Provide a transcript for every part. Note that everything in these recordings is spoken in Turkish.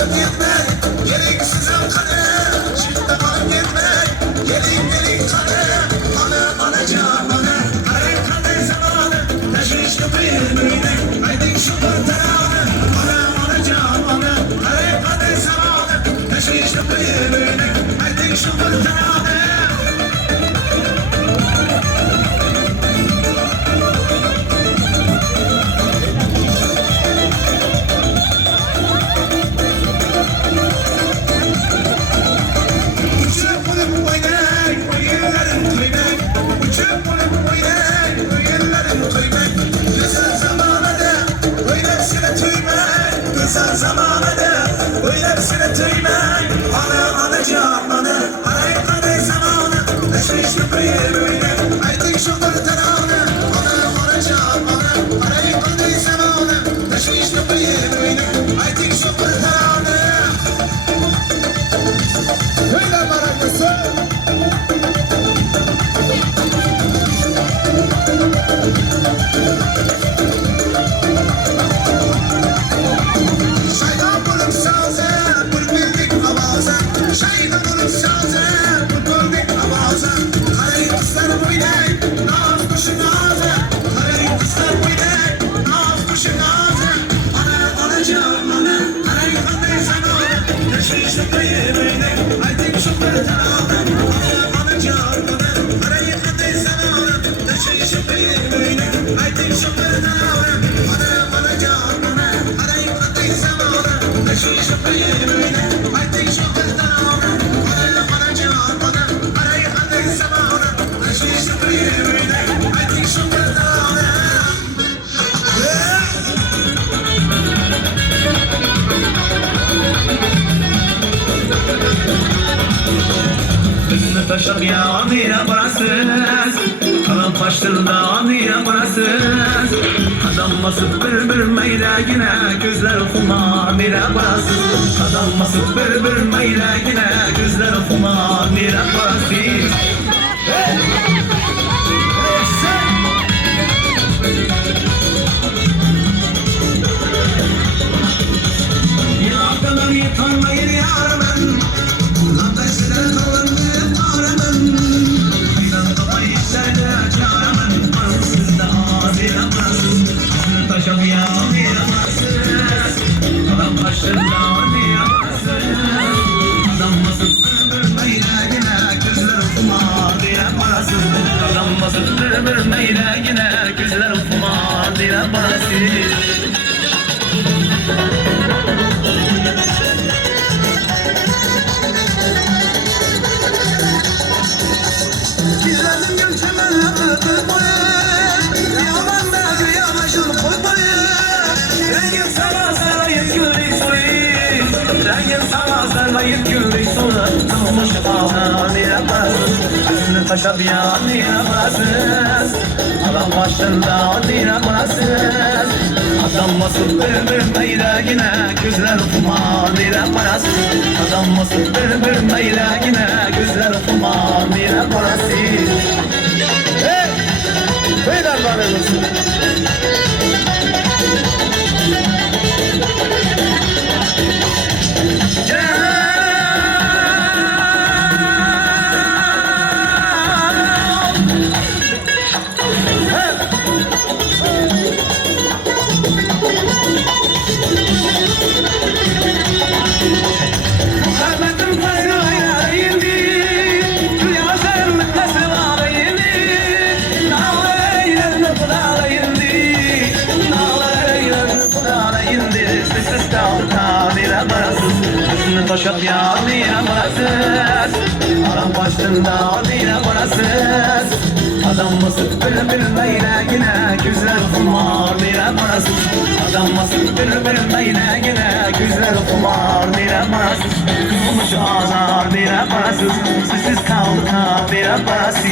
kalıp gitmek, gereksiz Ankara. Çifte kalıp gitmek, gelin kara. Anacığım ana, harikadır zamanı. Teşvişli birbirine, haydi şu kurtarana. Anacığım ana, harikadır zamanı. Teşvişli birbirine, haydi şu kurtarana. Güzel zamanıda öylesine tüymek. Anacığım ana, harikadır zamanı. Teşvişli birbirine, haydi şu kurtarana. Anacığım ana, harikadır zamanı. Teşvişli birbirine, haydi şu kurtarana. Öyle meraklısı. Taşak yağmaya burasız, kalan taştırda anıya burasız. Adam basıp bir meylegine, gözler okuma mire burasız. Adam basıp bir meylegine, gözler okuma mire burasız. Yağdan yıkanmayın yarımın, ateşler kalındı. Taşak yağmaya burasız, kalan taştırda anıya burasız. Adam basıp bir meylegine, gözler okuma diye burasız. Adam basıp bir meylegine, gözler okuma diye burasız. Taşak yağmaya burasız, adam başında diye burasız. Adam basıp bir meylegine, gözler okuma diye burasız. Adam basıp bir meylegine, gözler okuma diye burasız. Hey! Beyler bana olsun. Taşak yağmaya burasız, adam başında diye burasız. Adam basıp bir meylegine, gözler okuma diye burasız. Adam basıp bir meylegine, gözler okuma diye burasız. Kızılmış ağlar diye burasız, sessiz kaldık diye burasız.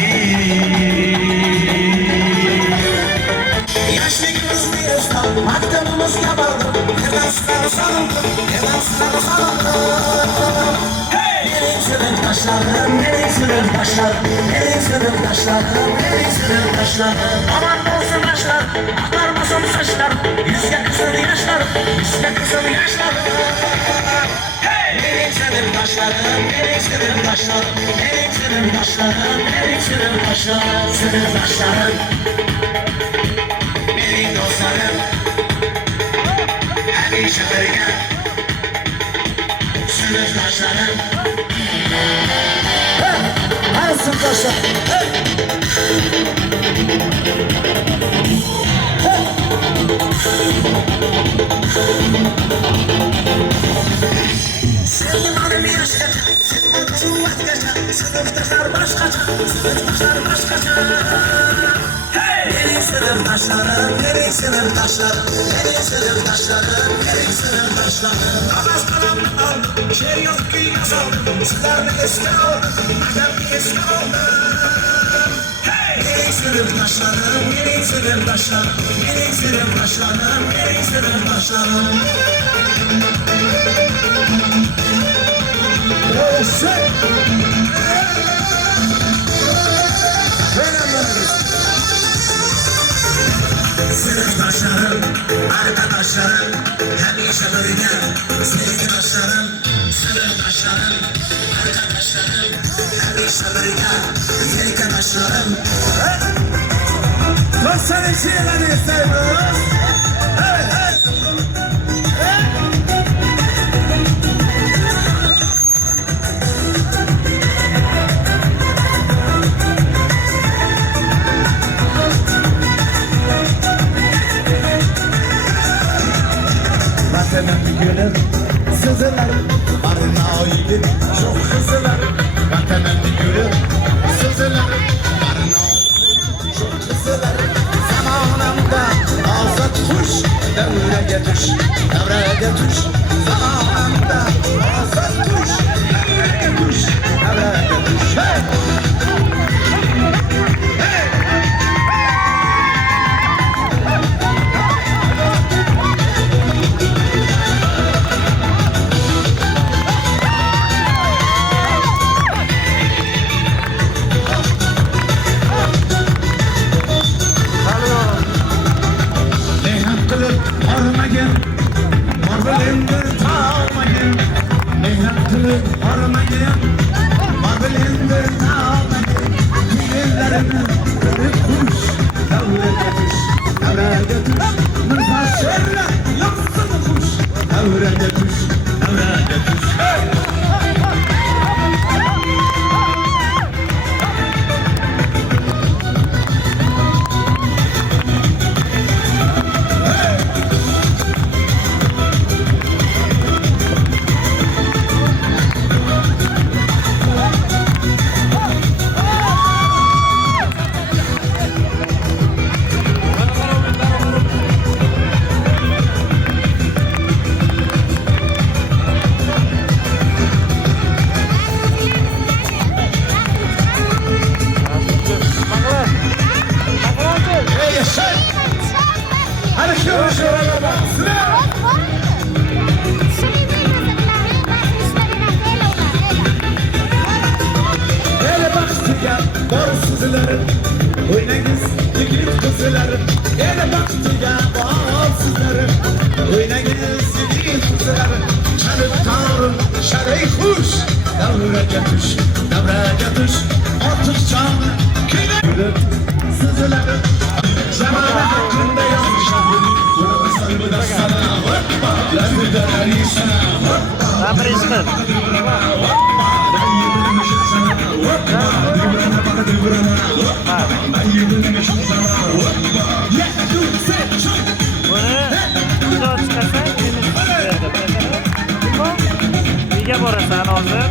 Yaşlı kız bir usta, maktubumuz kabardı. Yavaşlar salındı, yavaşlar salındı. Nereye sürüp taşlarım, nereye sürüp taşlarım, nereye sürüp taşlarım, nereye sürüp taşlarım. Aman olsun taşlar, akar mısın saçlar, yüzge kızıl yaşlar, yüzge kızıl yaşlar. senin taşların, benim senin taşların, benim senin taşların, benim senin taşların, senin taşların, benim dostlarım, hamisha birga, senin taşların. Alsın taşlar. Sevdim hanım yaşaca, sevdim kuvvet geçer, sınıftaşlar başkaca, sınıftaşlar başkaca. Benim sınıf taşlarım, benim sınıf taşlarım, benim sınıf taşlarım, benim sınıf taşlarım. Ağaç karanlık aldım, şey yok ki yazalım, sizlerle eski aldım, madem eski aldım. Benim sınıf taşlarım, benim sınıf taşlarım, benim sınıf taşlarım, benim sınıf taşlarım. Sınıftaşlarım, arkadaşlarım, hamisha birga, sevgidaşlarım, sınıftaşlarım, arkadaşlarım, hamisha birga, yelkadaşlarım. Dostların şiirlerini seviyoruz. Vatanın gülü sızılar, barına oydu çok kızılar. Vatanın gülü sızılar, barına oydu çok kızılar. Zamanında azat kuş, devreye düş, devreye düş. Zamanında azat kuş, devreye düş, devreye düş. Hey! Oynayınız yigit kızlarım, ele baktıya bağımsızlarım. Oynayınız yigit kızlarım, çalıp tanrım, şarey kuş. Devreye düş, devreye düş, artık canlı küle sızılarım. Zamanı hakkında yazmışım, bunu sarımı da sana. Hoppa, lazım da her insana. Hoppa, ben yürümüşüm sana. Hoppa, dibrana bak dibrana. Hoppa, ben yürümüşüm sana. Hoppa, yeah, you say, shoot. Nega borasan hozir?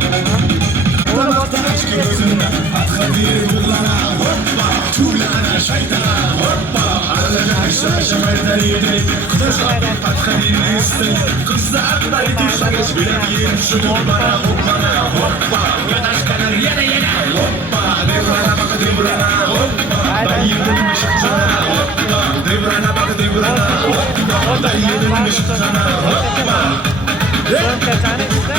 Gözünden atkadir bullana. Hoppa, tuğlana şeytana. Hoppa, aralacak şaşamayda yedi. Kızlar atkadir istedim. Kızlar da yetişiriz. Bileyim şunu bana hoppana. Hoppa, yanaş kadar yere yere. Hoppa, devrana bak devrana. Hoppa, ben yürümüşüm sana. Hoppa, devrana bak devrana. Hoppa, ben yürümüşüm sana. Hoppa. Kaçani bizda?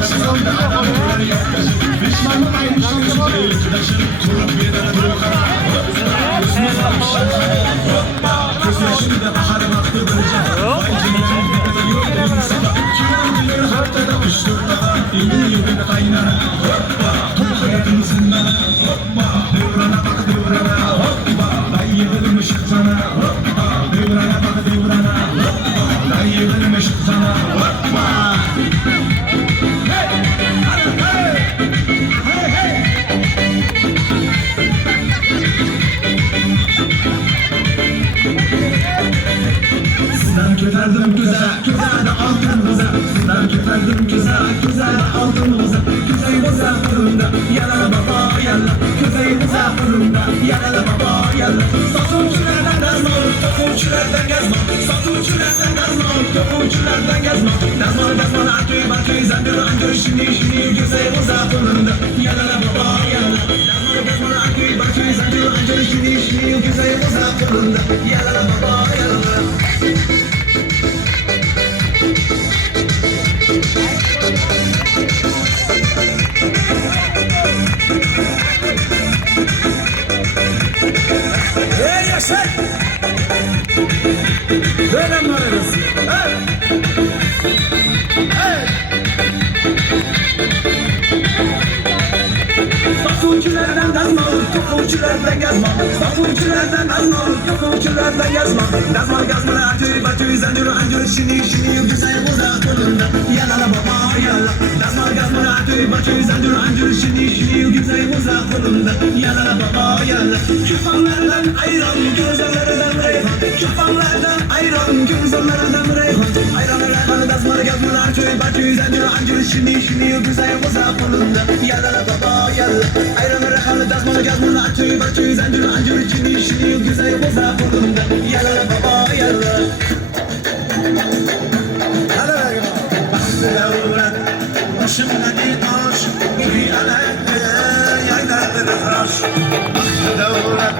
Başımda adamlar yaklaşır Pişmanım aynı şey Yükdaşım kurup bir de durkana Üstüne sarmış Hoppa Kız yaşında bahar vakti duracak Vay cimcim bir de yok bir sabah Kiran bilir haftada uçturda İlmi yılında kaynana Hoppa Hayatımı zindana Hoppa Devrana bak devrana Hoppa Dayı benim ışık sana Hoppa Devrana bak devrana Hoppa Dayı benim ışık sana Hoppa Sizden köterdim güzel, güzel de altınıza Sizden köterdim güzel, güzel de altınıza Güzel güzel fırında, yaralı baba yalla Güzel güzel fırında, yaralı baba yalla Satılçılardan gazma, topuçulardan gazma Satılçılardan gazma, topuçulardan gazma Gazma gazma akıy bakıy zandır andır şini şini Güzel güzel fırında, yaralı baba yalla Gazma gazma akıy bakıy zandır andır şini şini Güzel güzel fırında, yaralı baba yalla Hey Yaşar! Böyle mi arıyorsun? Hey! Hey! Satılçılardan gazma, topuçulardan gazma Satılçılardan gazma, topuçulardan gazma Gazma gazma atı batı zandır andır şini şini Güzel uzak kolunda yalala baba yalla Gazma gazma atı batı zandır andır şini şini Güzel uzak kolunda yalala baba yalla Küfanlardan ayran gözlerden reyhan Küfanlardan ayran gözlerden reyhan Ayran reyhan gazma gazma atı batı zandır andır şini şini Güzel uzak kolunda yalala baba yalla Ayran reyhan gazma gazma atı batı zandır andır şini şini Güzel uzak kolunda yalala baba yalla الأولاد وشمنا نيطاش في العين يعينا الفراش الأولاد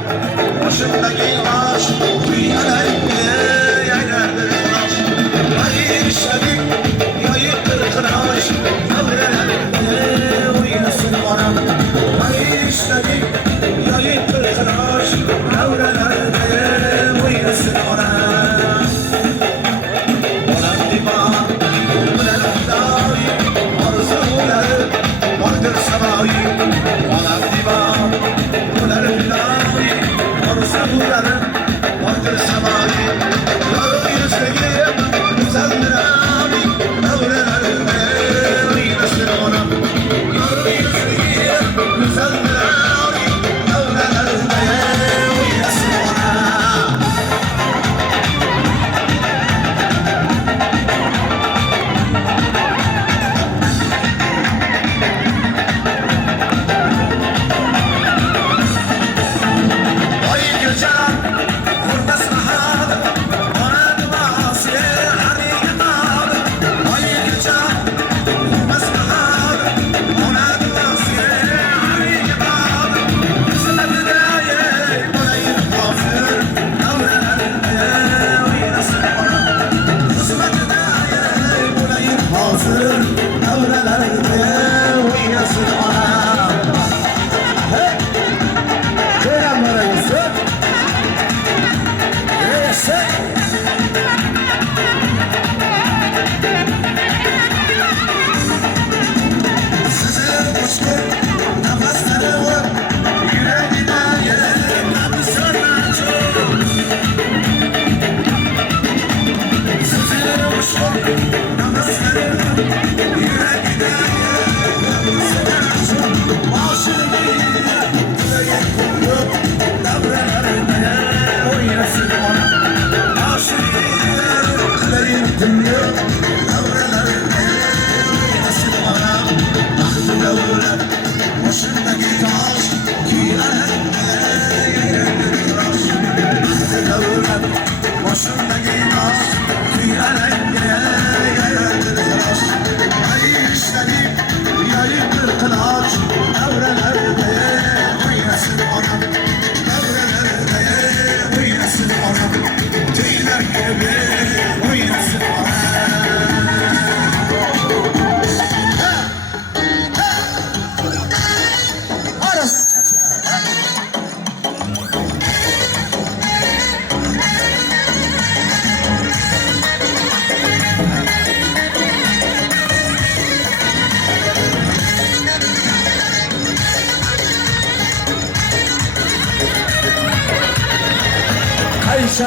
وشمنا نيطاش في العين يعينا الفراش غير الشبيب يعيق الخراش أولاد وين السنورة غير الشبيب يعيق الخراش أولاد وين السنورة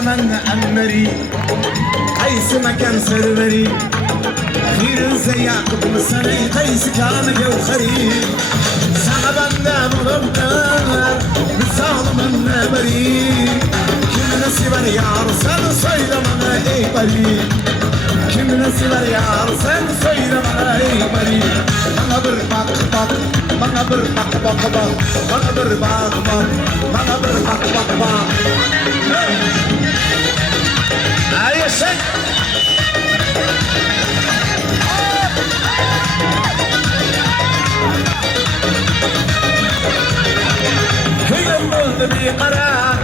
من أمري قيس مكان سروري خير زي يعقوب مسني قيس كان جوخري سنة بنا مغمنا مثال من بري كم نسيبر يا رسل صيد من اي بري كم نسيبر يا رسل صيد من اي بري بنا برباق باق بنا برباق باق باق بنا برباق باق بنا برباق باق باق أي شيء Kıyım oldu bir kara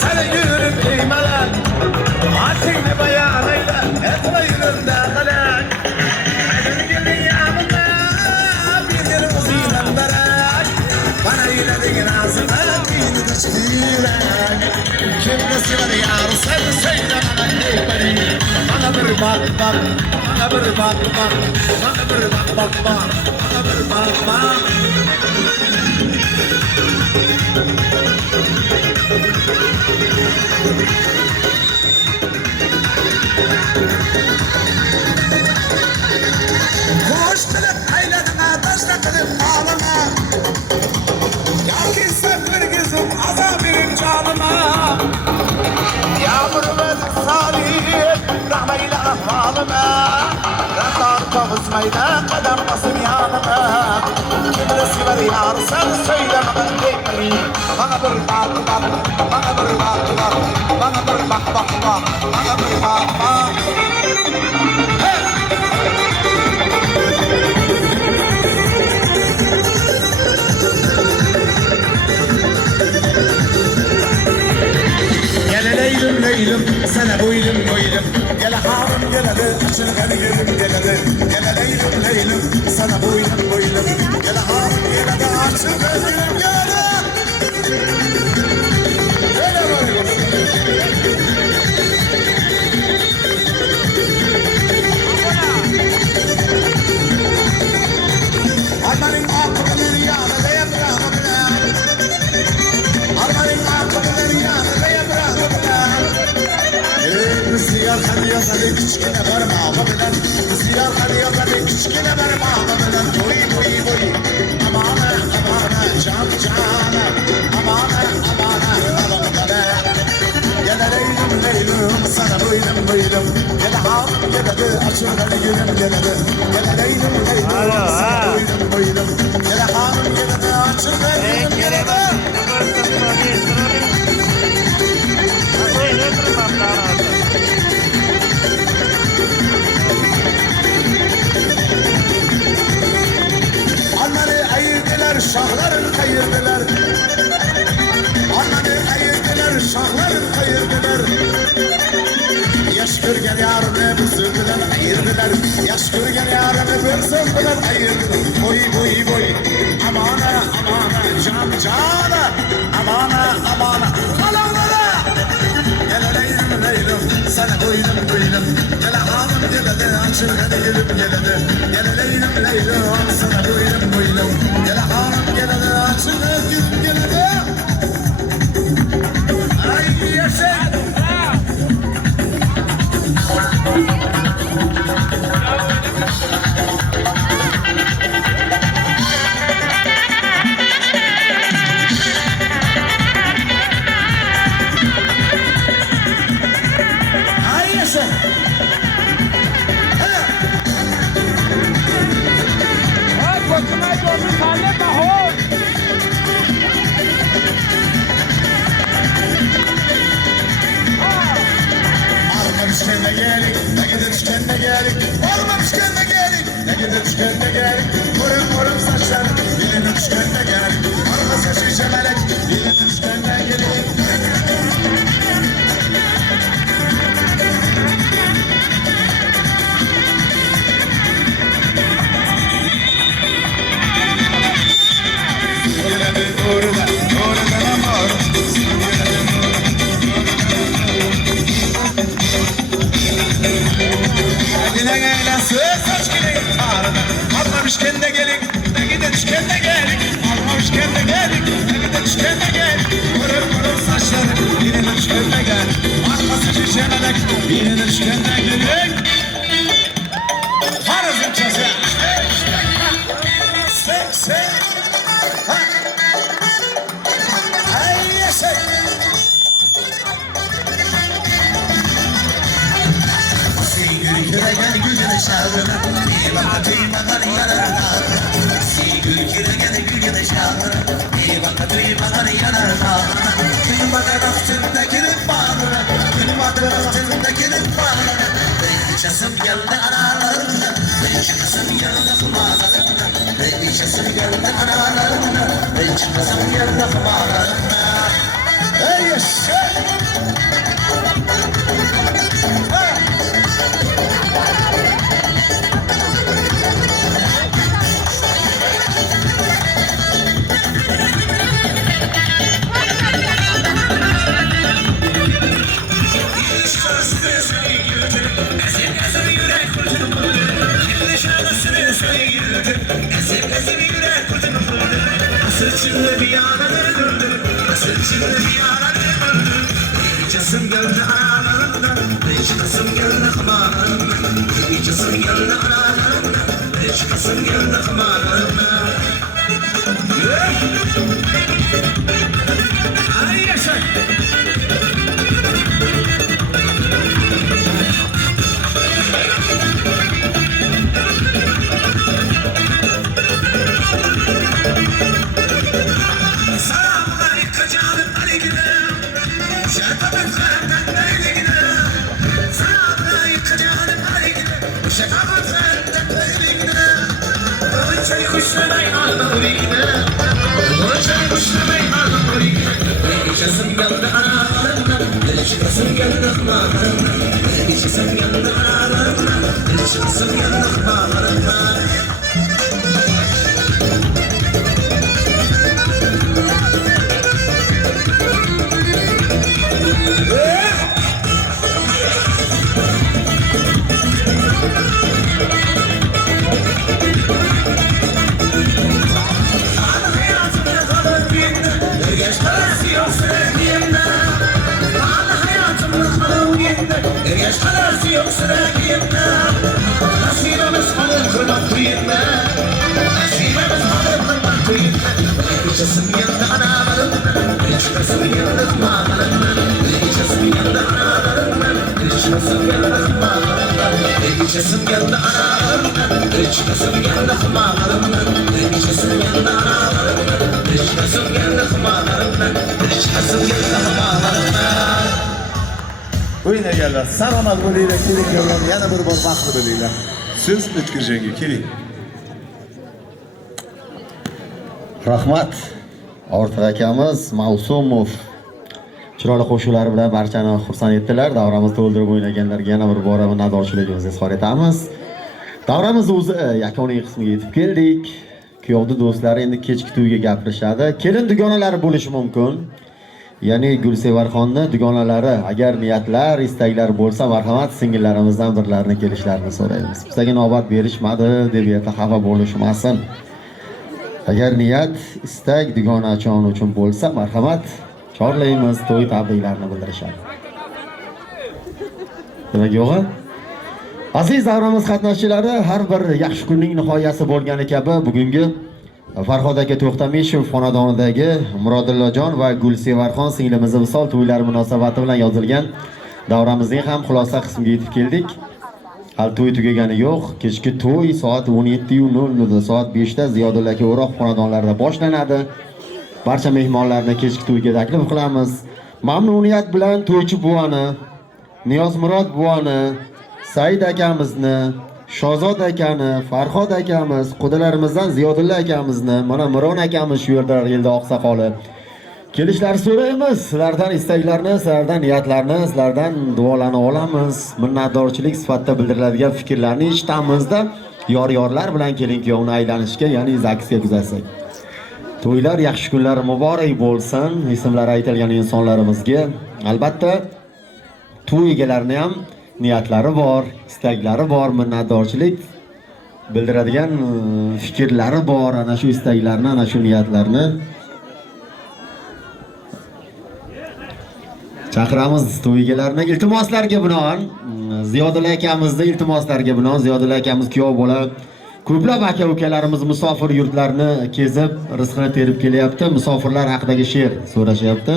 Sana yürürüm kıymalar Atini bayanıyla Etme yürümde kalan Adım gelin yanımda Bir yıl uzun darak Bana yine ağzına Beni de çıkırak Kim nesi var yar Sen söyle bana ne bari Bana bir bak bak Bana bir bak bak Bana bir bak bak bak Bana bir bak bak Hoş kılıp ayladına taşla kılıp ağlama Yaki sefer gözüm azabirim canıma Yağmur ve salih rahmeyle ahvalıma Rahlar kavuşmayla kadem basın yanıma Kimlesi var yar sen söyleme ben bekli Bana bir bak bak, bana bir bak bak Bana bir bak bak bak, bana bir bak bak Hey! Gel Leylüm Leylüm sana boylum boylum Gel harım gel hadi açın hadi gelin gel hadi Gel Leylüm Leylüm sana boylum boylum Gel harım gel hadi açın hadi gelin gel hadi Gel boylum Armanın akılları yanı ve yaprağımı Armanın akılları yanı ve yaprağımı Ziyar hadi yazarı küçkine parmağımı bilen Ziyar hadi yazarı küçkine parmağımı bilen Boy boy boy Amana amana can cana Amana amana alım bana Gel Leylüm Leylüm sana boylum boylum Gel ham gel hadi açın hadi gülüm gel hadi Gel Leylüm Leylüm sana boylum boylum Gel ham gel hadi açın hadi gülüm gel hadi Anları ayırdılar, şahların kayırdılar Anları ayırdılar, şahların kayırdılar Yaş görgen yarını büzüldüler, ayırdılar Yaş görgen yarını büzüldüler, ayırdılar Boy boy boy, amana amana, can cana Amana amana, kalanlara Gel Leylüm Leylüm, sana boylum boylum Gel hanım gel hadi açın hadi gülüm gel hadi Gel Leylüm Leylüm, sana boylum boylum Gel hanım gel hadi açın hadi gülüm gel hadi Ay yaşa Ay yaşa Armamışken de gelik, ne giderken de gelik Olmamışken de gelik, ne giderken de gelik Kurum kurum saçlar, dilin üçgen de gelik Arma saçı çemelek, dilin üçgen de gelik Almamışken de gelin, ne giderken de gelin Almamışken de gelin, ne giderken de gelin Kurur kurur saçları, dilin üçgen de gelin gelerek birinin işkendelik Farzın kese Sen Ha Ay yaşa Gel gücüne şahına Bir baka duymadan yanar dağına Gül gel gücüne şahına Bir baka duymadan yanar dağına Gün bakar aftındakinin bağına Gün bakar aftındakinin bağına Ben içesim geldi analarına Ben çıkasım geldi kumalarına Ben içesim geldi analarına Ben çıkasım geldi kumalarına Ey yaşa Sırtımda bir yağları döndü Sırtımda bir yağları döndü İçesim geldi aralarından İçesim geldi kumarlarından İçesim geldi aralarından İçesim geldi kumarlarından Ay yaşa İçesim geldi analarımdan İçesim geldi kumarlarımdan İçesim geldi analarımdan İçesim geldi kumarlarımdan İçesim geldi kumarlarımdan Buyurun egeller, salomat bo'linglar, keling yolg'on, yana bir bor baxtli bo'linglar. Siz O'tkirjonga keling Rahmat. Ortiq akamiz Mavsumov chiroyli qo'shiqlari bilan barchani xursand etdilar. Davramizni to'ldirib o'ynaganlarga yana bir bora minnatdorchiligimizni izhor etamiz. Davramiz o'zi yakuniy qismiga yetib keldik. Kuyovni do'stlari endi kechki to'yga gapirishadi. Kelin dugonalari bo'lishi mumkin. Ya'ni Gulsevarxonni dugonalari agar niyatlar, istaklar bo'lsa, marhamat singillarimizdan birlarini kelishlarini so'raymiz. Bizga navbat berishmadi deb yerda xafa bo'lishmasin. Agar niyat, istak dugonachon uchun bo'lsa, marhamat chorlaymiz, to'y tabriklarini bildirishadi. Demak, yo'g'i aziz davramiz qatnashchilari, har bir yaxshi kunning nihoyasi bo'lgani kabi bugungi Farhod aka To'xtamishov xonadonidagi Murodullajon va Gulsevarxon singlimizni visol to'ylari munosabati bilan yozilgan davramizning ham xulosa qismiga yetib keldik. Hali to'y tugagani yo'q. Kechki to'y soat 17:00 soat 5 da Ziyodulla aka O'roq xonadonlarida boshlanadi. Barcha mehmonlarni kechki to'yga taklif qilamiz. Mamnuniyat bilan to'ychi buvani, Niyozmurod buvani, Said akamizni, Shozod akani, Farhod akamiz, qudalarimizdan Ziyodulla akamizni, mana Miron akamiz shu yerda yilda oqsoqoli. Kelishlarini so'raymiz. Sizlardan istaklarni, sizlardan niyatlarni, sizlardan duolarni olamiz. Minnatdorchilik sifatida bildiriladigan fikrlarni eshitamizda yor-yorlar bilan kelin-kuyovni aylanishga, ya'ni zaksga kuzatsak. To'ylar yaxshi kunlar muborak bo'lsin. Ismlari aytilgan insonlarimizga albatta to'y egalarining ham niyatlari bor, istaklari bor, minnatdorchilik bildiradigan fikrlari bor. Ana shu istaklarni, ana shu niyatlarni Chaqiramiz to'y egalarini iltimoslarga binoan, Ziyodulla akamizni iltimoslariga binoan, Ziyodulla akamiz kuyov bola ko'plab aka-ukalarimiz musofir yurtlarni kezib, rizqini terib kelyapti. Musofirlar haqidagi she'r so'rashyapti.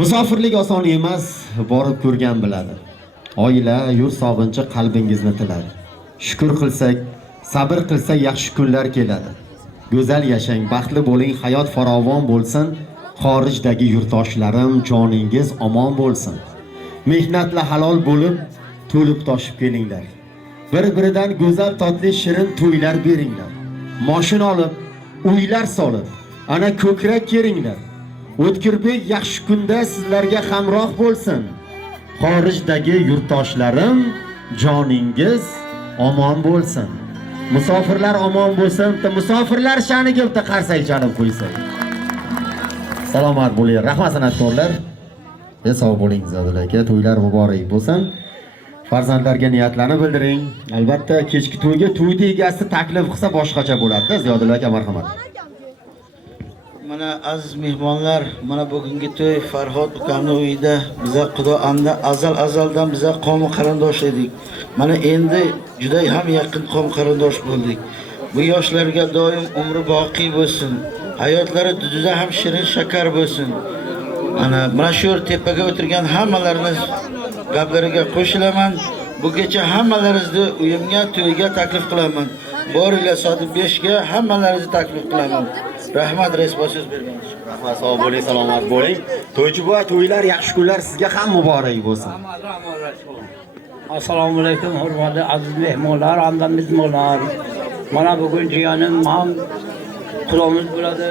Musofirlik oson emas, borib ko'rgan biladi. Oila, yurt sog'inchi qalbingizni tiladi. Shukr qilsak, sabr qilsak yaxshi kunlar keladi. Go'zal yashang, baxtli bo'ling, hayot farovon bo'lsin. Xorijdagi yurtdoshlarim, joningiz omon bo'lsin. Mehnatla halol bo'lib, to'lib toshib kelinglar. Bir-biridan go'zal, totli, shirin to'ylar beringlar. Mashina olib, uylar solib, ana ko'krak keringlar. O'tkirbek yaxshi kunda sizlarga hamroh bo'lsin. Xorijdagi yurtdoshlarim, joningiz omon bo'lsin. Musofirlar omon bo'lsin. Musofirlar sha'niga bitta qarsak chalib qo'ysak. Salomat bo'ling. Rahmat san'atkorlar. Sog' bo'ling Ziyodulla aka. To'ylar muborak bo'lsin. Farzandlarga niyatlarni bildiring. Albatta kechki to'yga to'yda egasi taklif qilsa boshqacha bo'ladi-da. Ziyodulla aka marhamat. Mana aziz mehmonlar, mana bugungi to'y Farhod ukamning uyida biza Xudo anda azaldan biza qom qarindosh edik. Mana endi juda ham yaqin qom qarindosh bo'ldik. Bu yoshlarga doim umri boqiy bo'lsin. Hayotlari juda ham shirin shakar bo'lsin. Mana shu tepaga o'tirgan hammalarni gaplariga qo'shilaman. Bu kecha hammalaringizni uyimga to'yga taklif qilaman. Boringlar soat 5 ga hammalaringizni taklif qilaman. Rahmat, responsiz bergan. Rahmat, sog' bo'ling, salomat bo'ling. To'ychi buva, to'ylar yaxshi kunlar sizga ham muborak bo'lsin. Assalomu alaykum, hurmatli aziz mehmonlar, hamda mehmonlar. Mana bugun jiyanim ham Xudomiz bo'ladi.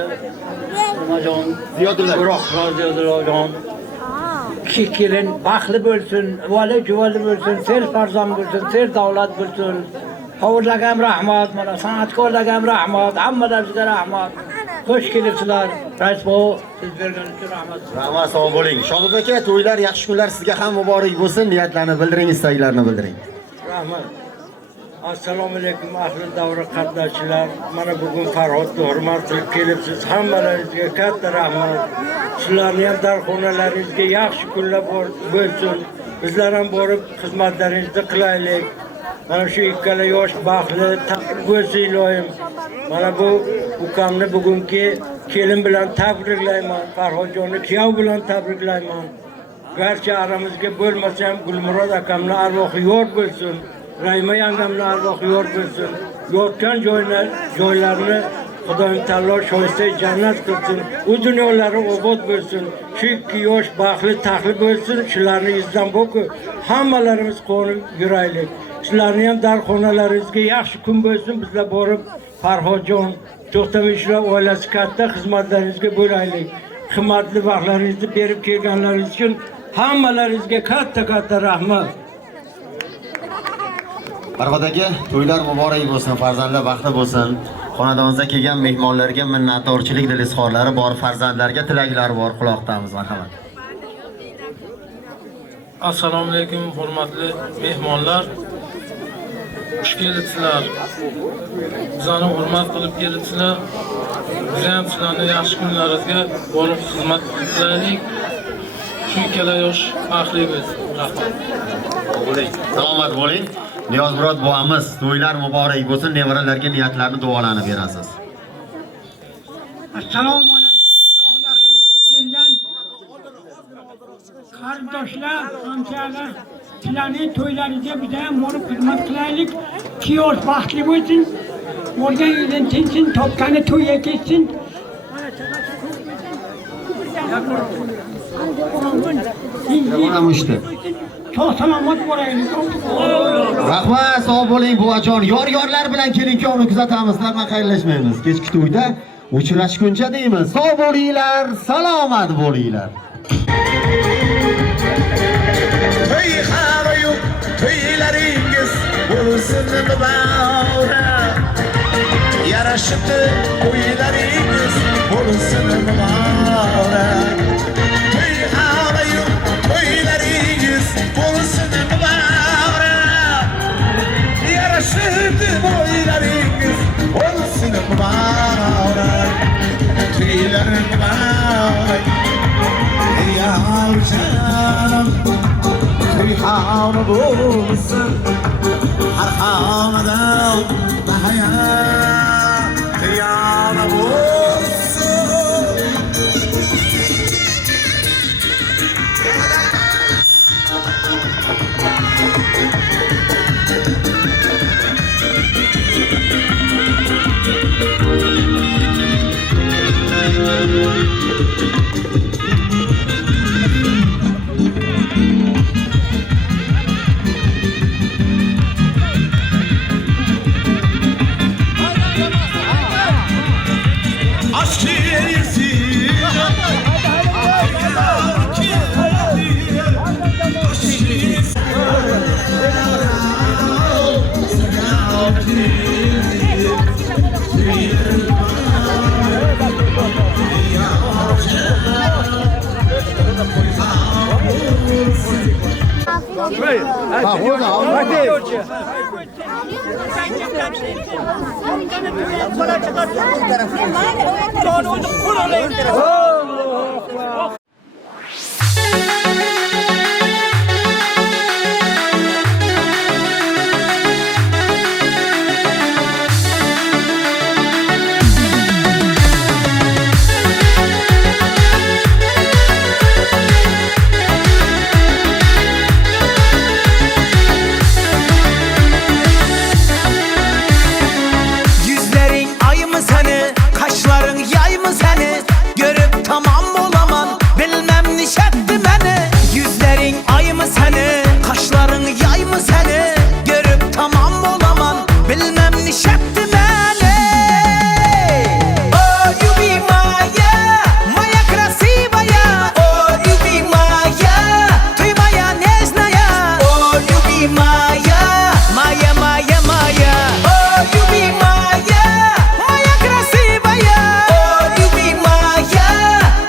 Onajon, Ziyodullajon. Kelin baxtli bo'lsin, vali juvali bo'lsin, ser farzand bo'lsin, ser davlat bo'lsin. Hovuzlarga ham rahmat, mana san'atkorlarga ham rahmat, hammalaringizga rahmat. Xush kelibsizlar. Raisbo, siz berganingiz uchun rahmat. Rahmat, sog' bo'ling. Shozod aka, to'ylar yaxshi kunlar sizga ham muborak bo'lsin. Niyatlarni bildiring, istaklarni bildiring. Rahmat. Assalomu alaykum ahli davra qatnashchilar. Mana bugun Farhodni hurmat qilib kelibsiz. Hammalaringizga katta rahmat. Sizlarning ham darxonalaringizga yaxshi kunlar bo'lsin. Bizlar ham borib xizmatlaringizni qilaylik. Mana shu ikkala yosh baxtli bo'lsin iloyim. Mana bu ukamni bugungi kelin bilan tabriklayman. Farhodjonni kuyov bilan tabriklayman. Garchi aramizga bo'lmasa ham Gulmurod akamning arvohi yor bo'lsin. Rayma yangamning arvohi yor bo'lsin. Yotgan joylarni Xudoyim Taolo shoysta jannat qilsin. U dunyolari obod bo'lsin. Shu ikki yosh baxtli taxli bo'lsin. Shularni izdan bo'ku hammalarimiz qo'nib yuraylik. Sizlarning ham darxonalaringizga yaxshi kun bo'lsin. Bizlar borib Farhodjon, To'xtamishlar oilasi katta xizmatlaringizga bo'laylik. Qimmatli vaqtlaringizni berib kelganlaringiz uchun hammalaringizga katta rahmat. Farhod aka, to'ylar muborak bo'lsin, farzandlar baxtli bo'lsin. Xonadoningizga kelgan mehmonlarga minnatdorchilik dil izhorlari bor, farzandlarga tilaklari bor. Quloqdamiz, marhamat. Assalomu alaykum, hurmatli mehmonlar. Xush kelibsizlar. Bizani hurmat qilib kelibsizlar. Biz ham sizlarning yaxshi kunlaringizga borib xizmat qilaylik. Shu ikkala yosh baxtli bo'lsin. Rahmat. Salomat bo'ling. Niyozmurod buvamiz, to'ylar muborak bo'lsin. Nevaralarga niyatlarni duolarni berasiz. Assalomu alaykum. Yaqindan kelgan qarindoshlar, hamshiralar, sizlarning to'ylariga biz ham borib xizmat qilaylik. Kiyos baxtli bo'lsin. O'rgan yildan tinsin, topgani to'yga ketsin. Qo'ramushdi. Sog' salomat bo'laylik. Rahmat, sog' bo'ling buvajon. Yor-yorlar bilan kelin-kuyovni kuzatamiz, darman xayrlashmaymiz. Kechki to'yda uchrashguncha deymiz. Sog' bo'linglar, salomat bo'linglar. To'y xarayu to'ylaringiz bo'lsin muborak. Yarashibdi to'ylaringiz bo'lsin muborak. To'y xarayu to'ylaringiz bo'lsin muborak. Yarashibdi to'ylaringiz bo'lsin muborak. To'ylar muborak. Ya bulsun Har hamadan hayat yana bulsun Aşk yerisi Yüzlerin ay mı seni, kaşların yay mı seni? Görüp tamam olamam, bilmem nişetti beni. Yüzlerin ay mı seni, kaşların yay mı seni? Görüp tamam olamam, bilmem nişetti beni. Oh you be Maya, Maya красивая. Oh you be Maya, ты моя нежная. Oh you be Maya, Maya, Maya, Maya. Oh you be Maya, Maya красивая. Oh you be Maya,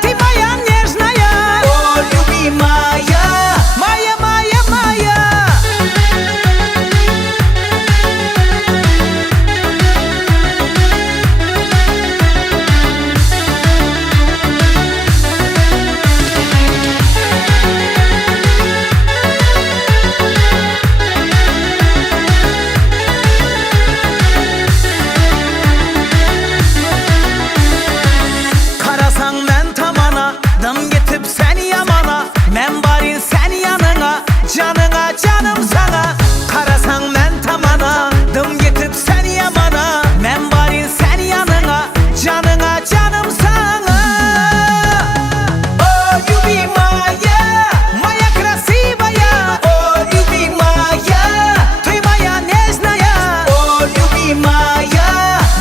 ты моя нежная. Oh you be Maya, Maya, Maya, Maya. Karasan ben tamana, dım getip sen yamana. Men barin sen yanına, canına canım sana. Karasan ben tamana, dım getip sen yamana. Men barin sen yanına, canına canım sana. Oh you be Maya, Maya красивая. Oh you be Maya, ты моя нежная. Oh you be Maya,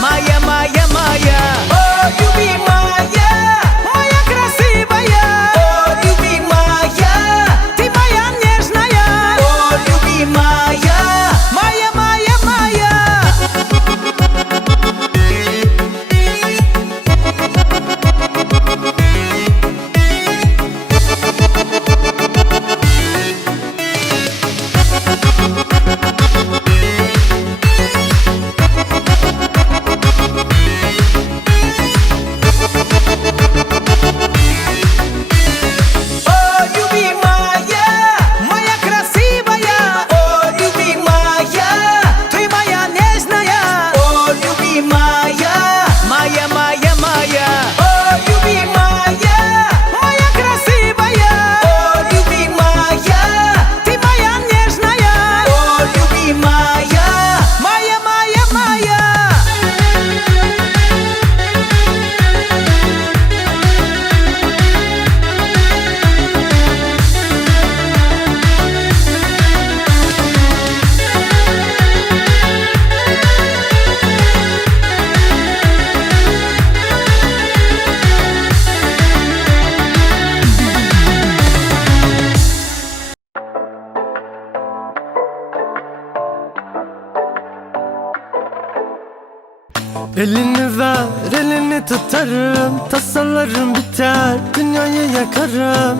Maya, Maya, Maya. Oh you be Maya, Maya красивая. Oh you be Maya, ты моя нежная. Oh you be Maya, Maya, Maya, Maya. Oh you be Maya, Maya красивая. Oh you be Maya, ты моя нежная. Oh you be Maya, Maya, Maya, Maya. Oh you be Maya, Maya красивая. Oh you be Maya, ты моя нежная. Oh you be Maya, Maya, Maya, Maya. Elini ver, elini tutarım. Tasalarım biter, dünyayı yakarım.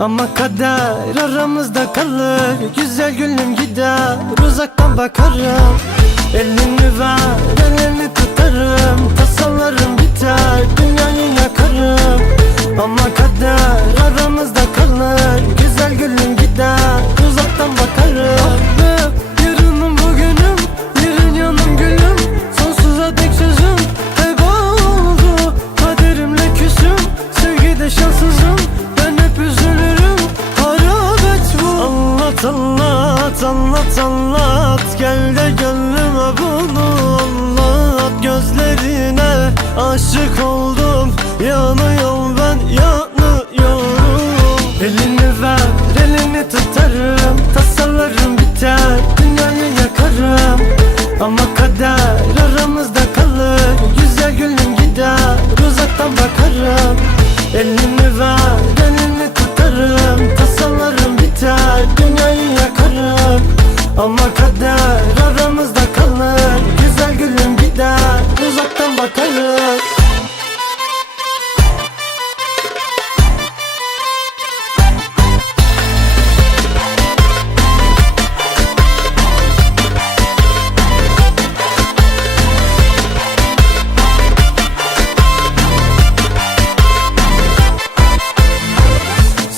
Ama kader aramızda kalır. Güzel gülüm gider, uzaktan bakarım. Elini ver, elini tutarım. Tasalarım biter, dünyayı yakarım. Ama kader aramızda kalır. Güzel gülüm gider, uzaktan bakarım. Ama kader aramızda kalır. Güzel gülün gider, uzaktan bakarım. Elini ver, elini tutarım. Tasalarım biter, dünyayı yakarım. Ama kader aramızda kalır. Güzel gülün gider, uzaktan bakarım.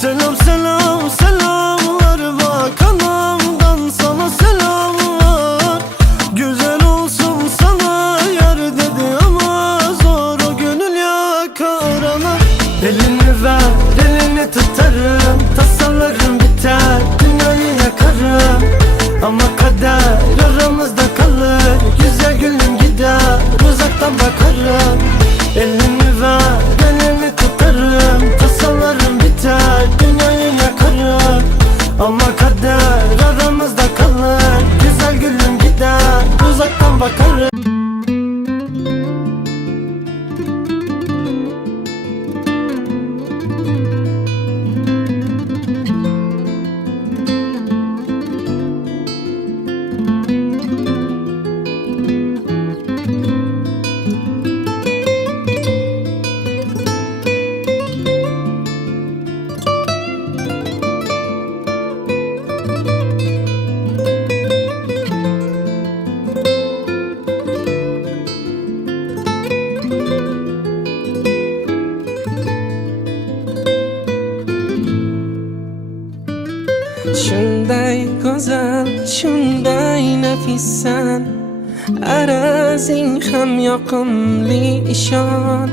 Selam selam selamlar bak anamdan sana selamlar. Güzel olsun sana yar dedi ama zor o gönül yakar ana. Elini ver elini tutarım, tasalarım biter, dünyayı yakarım. Ama kader aramızda kalır, güzel gülüm gider, uzaktan bakarım. Elini ver elini tutarım, tasalarım biter, dünyayı yakarım. Ama kader aramızda kalır, güzel gülüm gider, uzaktan bakarım. Shunday go'zal, shunday nafissan, arazing ham yoqimli ishon.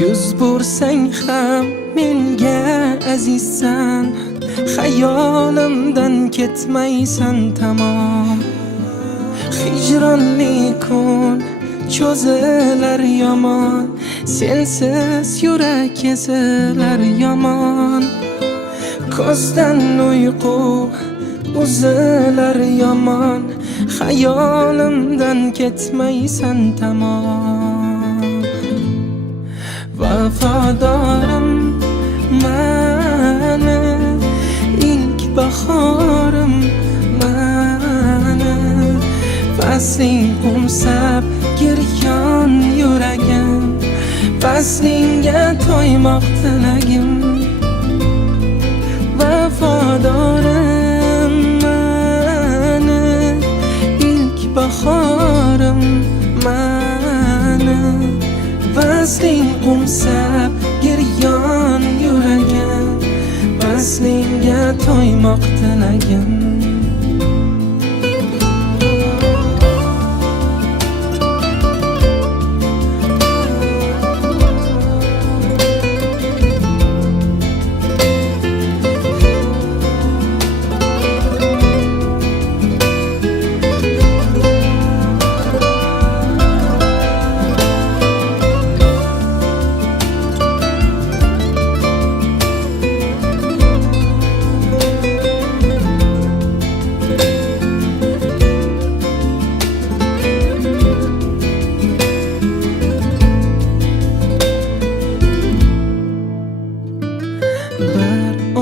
Yuz bursang ham menga azizsan, xayolimdan ketmaysan tamom. Hijronli kun cho'zilar yomon, sensiz yurak ezilar yomon. Ko'zdan uyqu uzilar yomon, xayolimdan ketmaysan tamom. Vafodorim mani, ilk bahorim mani. Fasling qo'msab giryon yuragim, faslingga to'ymoq tilagim. Vafodorim mani, ilk bahorim mani. Fasling qo'msab giryon yuragim, faslingga to'ymoq tilagim.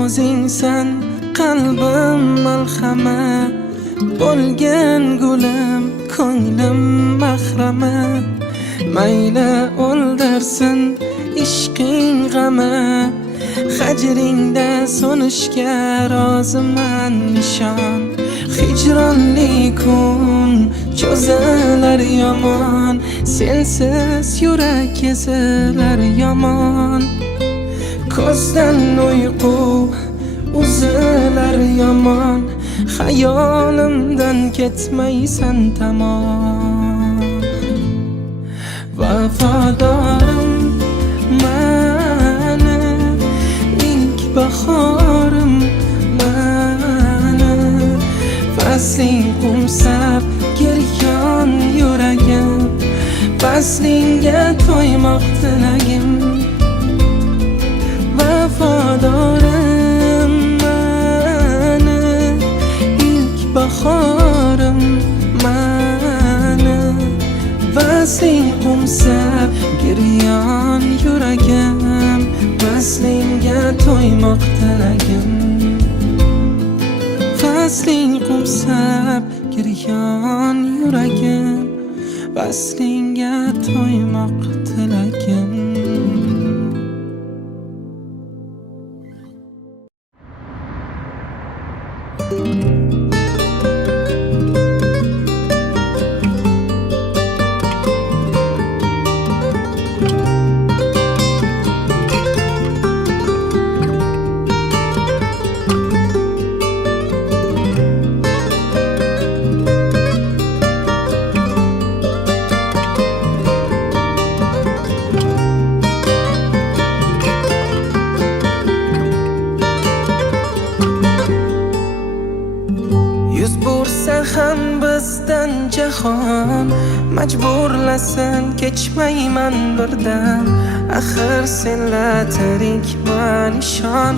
O'zingsan qalbim malhama, bo'lgan gulim ko'nglim mahrama. Mayli o'ldirsin ishqing g'ama, hajringda so'nishga roziman nishon. Hijronli kun cho'zilar yomon, sensiz yurak ezilar yomon. Ko'zdan uyqu uzilar yomon, xayolimdan ketmaysan tamom. Vafodorim mani, ilk bahorim mani. Fasling qo'msab giryon yuragim, faslingga to'ymoq tilagim. Vafodorim mani, ilk bahorim mani. Fasling qo'msab giryon yuragim Vaslingga to'ymoq tilagim Fasling qo'msab giryon yuragim Vaslingga to'ymoq tilagim jahon majburlasin kechmayman birdan axir senla tirikman ishon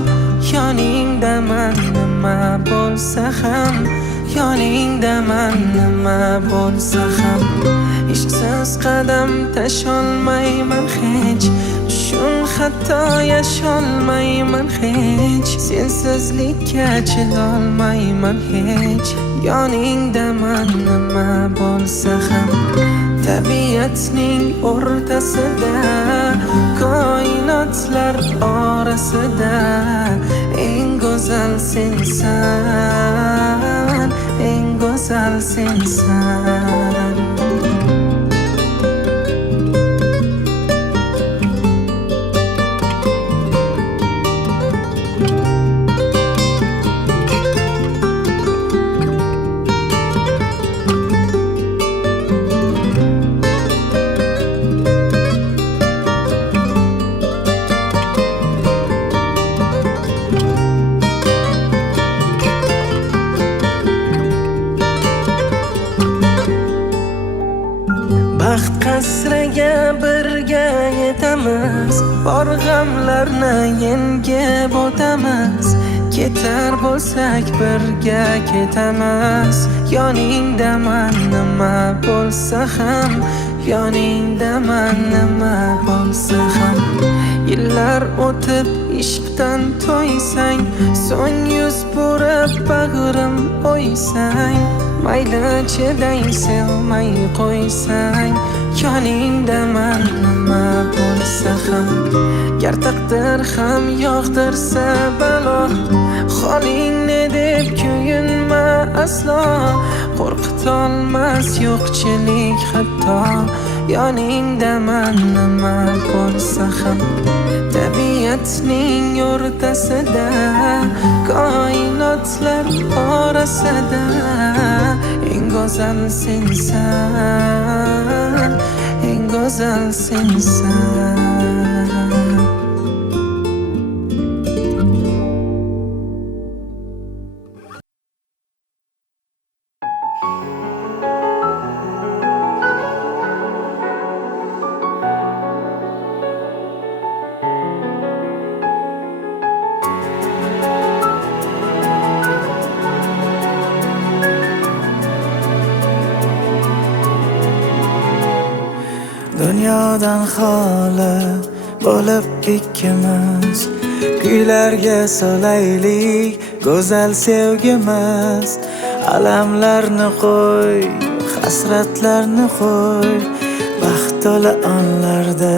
yoningdaman nima bo'lsa ham yoningdaman nima bo'lsa ham ishqsiz qadam tasholmayman hech tushun hatto yasholmayman hech sensizlikka chidolmayman hech yoningdaman nima bo'lsa ham tabiatning o'rtasida koinotlar orasida eng go'zal sensan eng go'zal sensan qasriga birga yetamiz bor g'amlarni yengib o'tamiz ketar bo'lsak birga ketamiz yoningdaman nima bo'lsa ham yoningdaman nima bo'lsa ham yillar o'tib ishqdan to'ysang so'ng yuz burib bag'rim o'ysang mayli chiday sevmay qo'ysang yoningdaman nima bo'lsa ham gar taqdir ham yog'dirsa balo holingni deb kuyinma aslo qo'rqitolmas yo'qchilik hatto yoningdaman nima bo'lsa ham tabiatning o'rtasida koinotlar orasida eng go'zal sensan eng go'zal sensan Dunyodan xoli bo'lib ikkimiz kuylarga solaylik go'zal sevgimiz alamlarni qo'y hasratlarni qo'y baxt to'la onlarda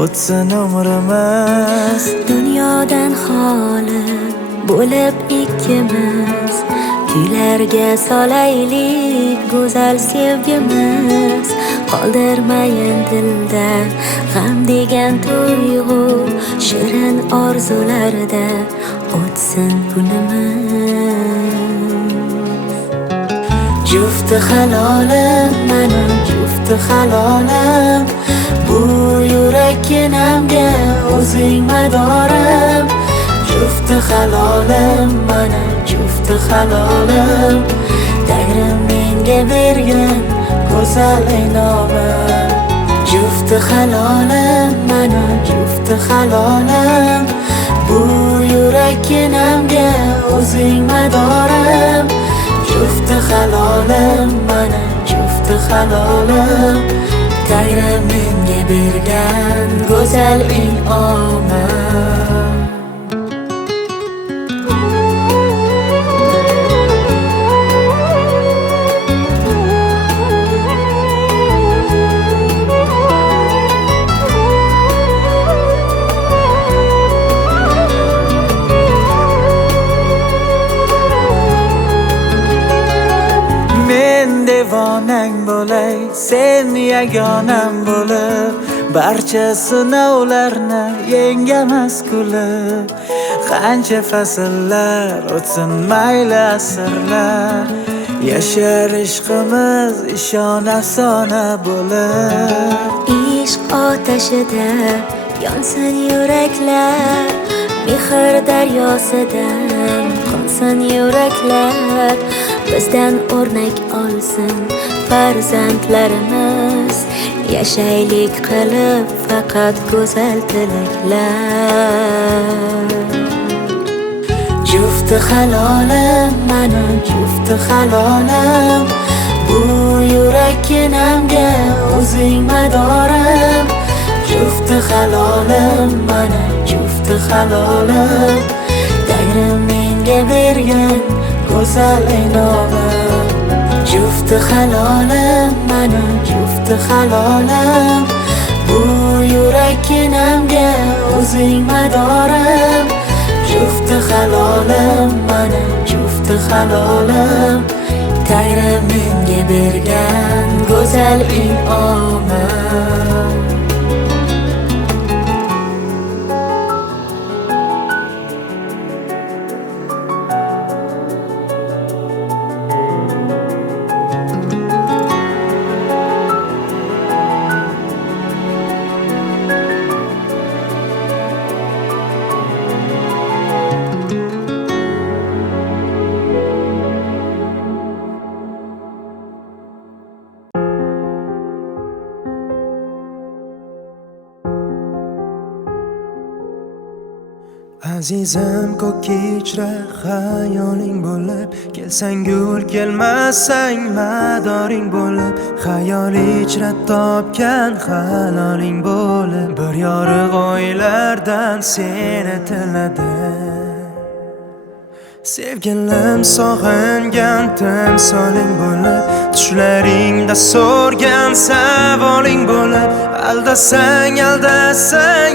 o'tsin umrimiz dunyodan xoli bo'lib ikkimiz kuylarga solaylik go'zal sevgimiz qoldirmayin dilda g'am degan tuyg'u shirin orzularda o'tsin kunimiz jufti halolim mening jufti halolim bu yurakkinamga o'zing madorim jufti halolim mening jufti halolim tagrim menga bergan go'zal inomim jufti halolim mana jufti halolim bu yurakkinamga o'zing madorim jufti halolim mana jufti halolim Tangrim menga bergan go'zal in'omim. Men devonang bo'lay, sen yagonam bo'lib, barcha sinovlarni yengamas kulib. Qancha fasllar o'tsin mayli asrlar, yashar ishqimiz ishon afsona bo'lib. Ishq otashida yonsin yuraklar, mehr daryosidan qonsin yuraklar. Bizdan o'rnak olsin farzandlarimiz, yashaylik qilib faqat go'zal tilaklar. Jufti halolim, mana jufti halolim, bu yurakkinamga o'zing madorim. Jufti halolim, mana jufti halolim, Tangrim menga bergan go'zal in'omim. Jufti halolim, mana jufti halolim, bu yurakkinamga o'zing madorim. Jufti halolim, mana jufti halolim, Tangrim menga bergan go'zal in'omim. Azizim ko'k kechra xayoling bo'lib, kelsang gul kelmasang madoring bo'lib, xayol ichra topgan haloling bo'lib, bir yorug' oylardan seni tiladim. Sevgilim sog'ingan timsoling bo'lib, tushlaringda so'rgan savoling bo'lib, aldasang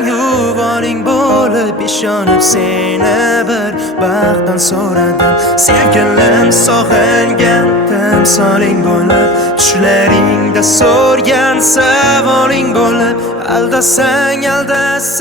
yuvoling bo'lib, ishonib seni bir baxtdan so'radim. Sevgilim sog'ingan timsoling bo'lib, tushlaringda so'rgan savoling bo'lib, aldasang yuvoling bo'lib.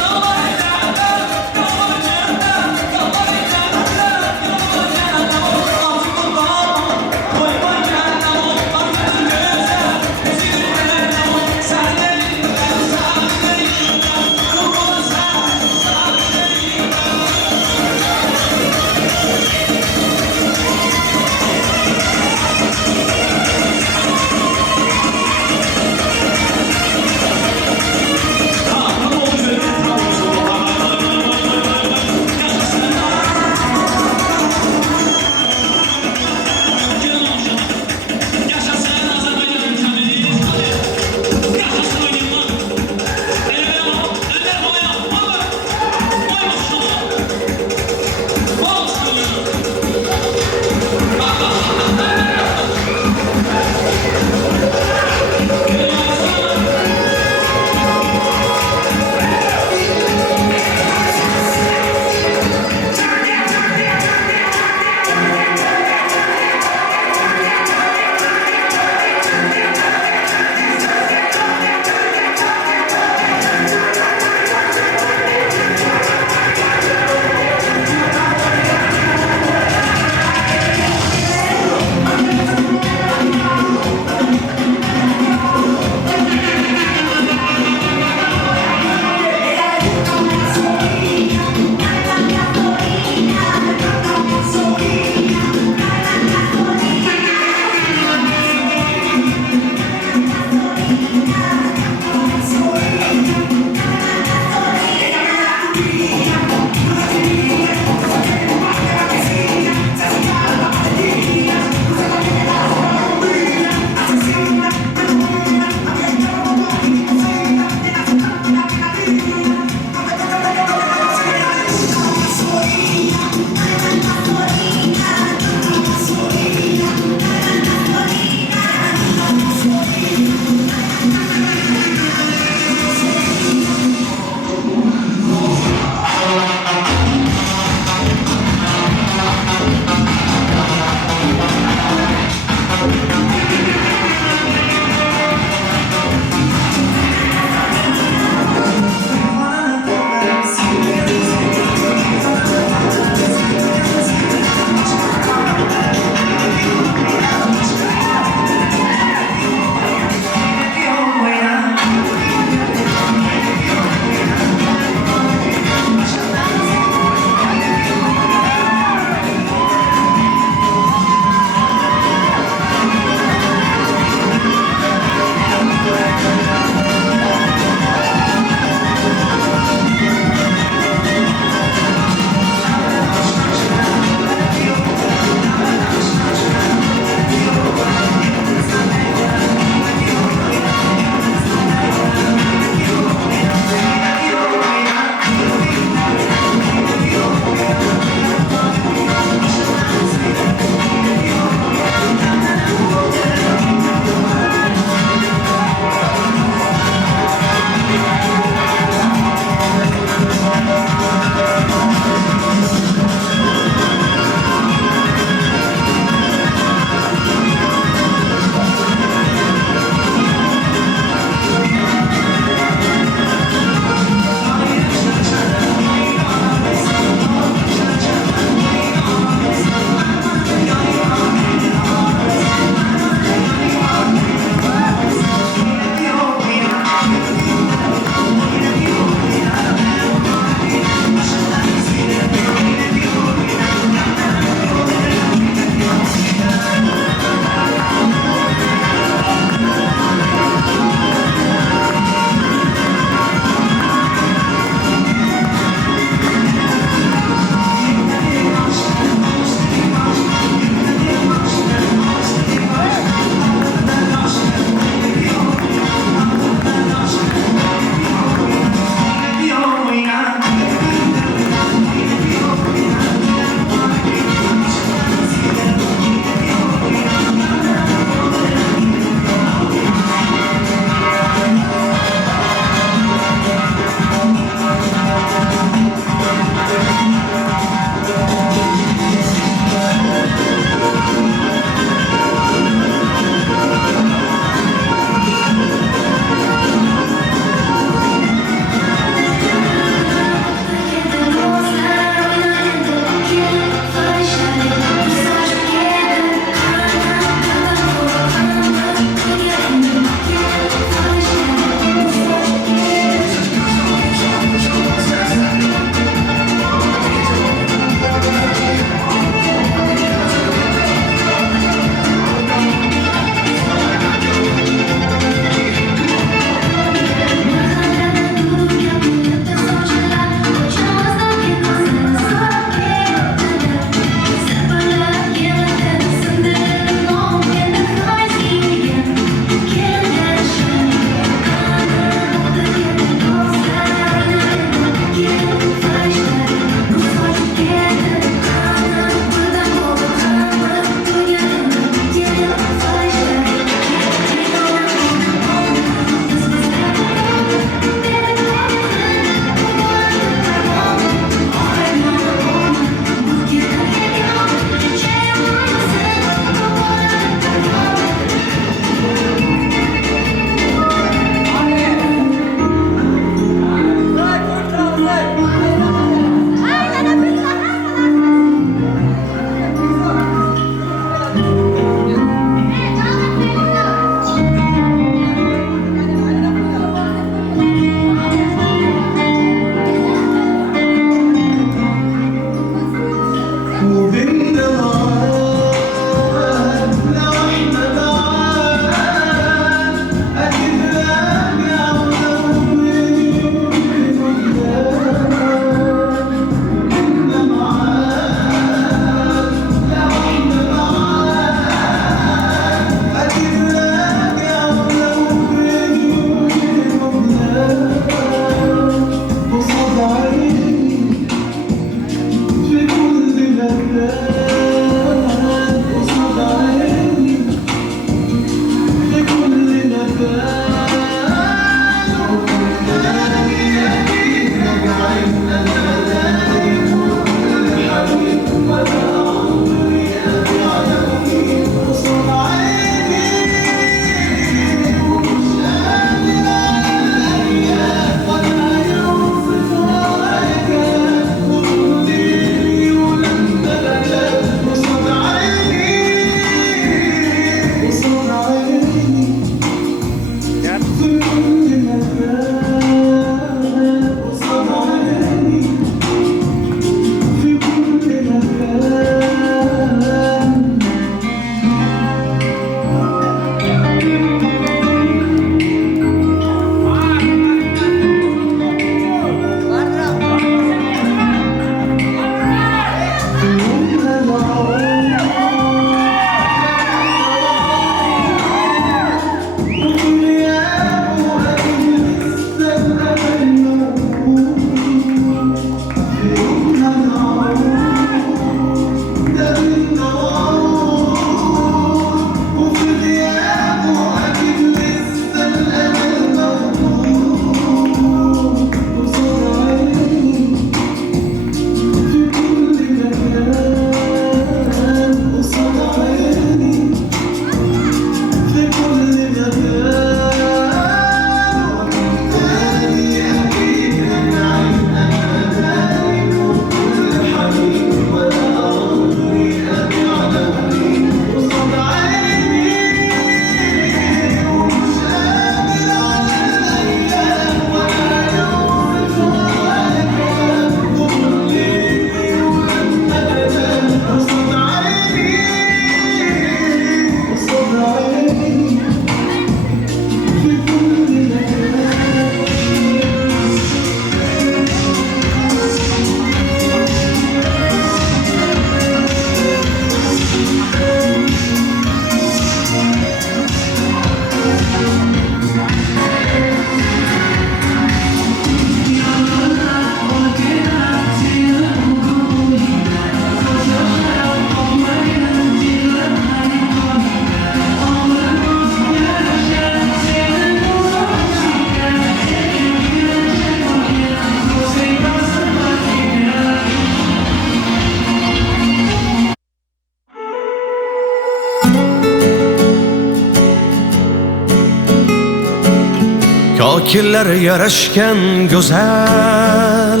Akillari yarashgan go'zal,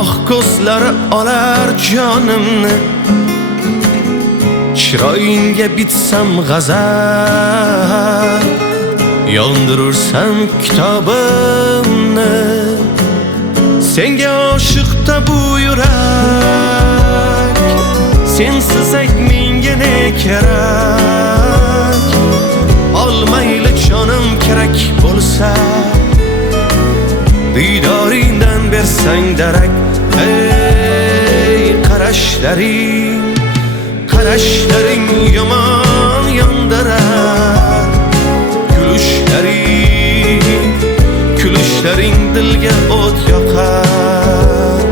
oh ko'zlari olar jonimni. Chiroyingga bitsam g'azal, yondirursam kitobimni. Senga oshiqda bu yurak, sensiz ayt menga ne kerak. Olmayli jonim kerak bo'lsa, diydoringdan bersang darak. Ey qarashlaring, qarashlaring yomon yondirar. Kulishlaring dilga o't yoqar.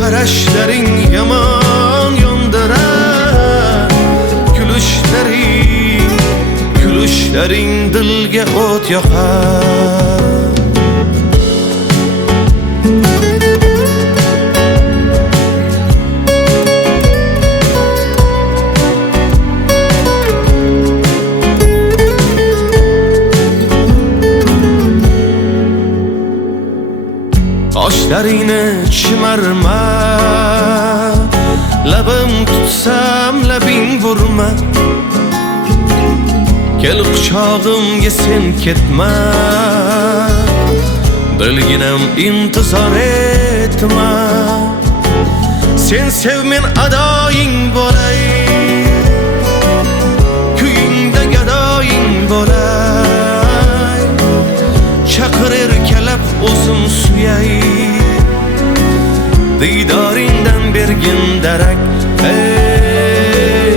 Qarashlaring yomon yondirar. Kulishlaring dilga o't yoqar. Qoshlaringni chimarma, labim tutsam labing vurma. Kel quchog'imga sen ketma, bilginam intizor etma. Sen sev men adoying bo'lay, kuyingda gadoying bo'lay. Chaqir erkalab o'zim suyay, diydoringdan bergin darak. Ey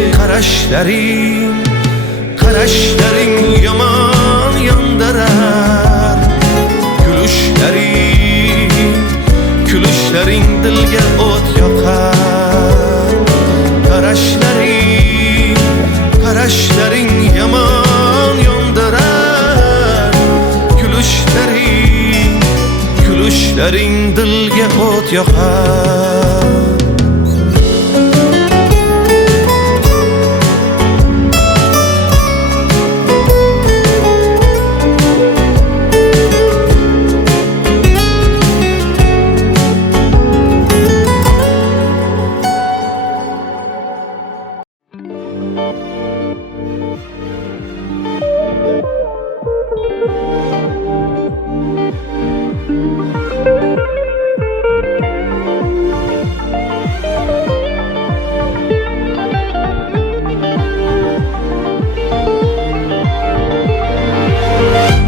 qarashlaring yomon yondirar. Kulishlaring dilga o't yoqar. Qarashlaring yomon yondirar. Kulishlaring dilga o't yoqar.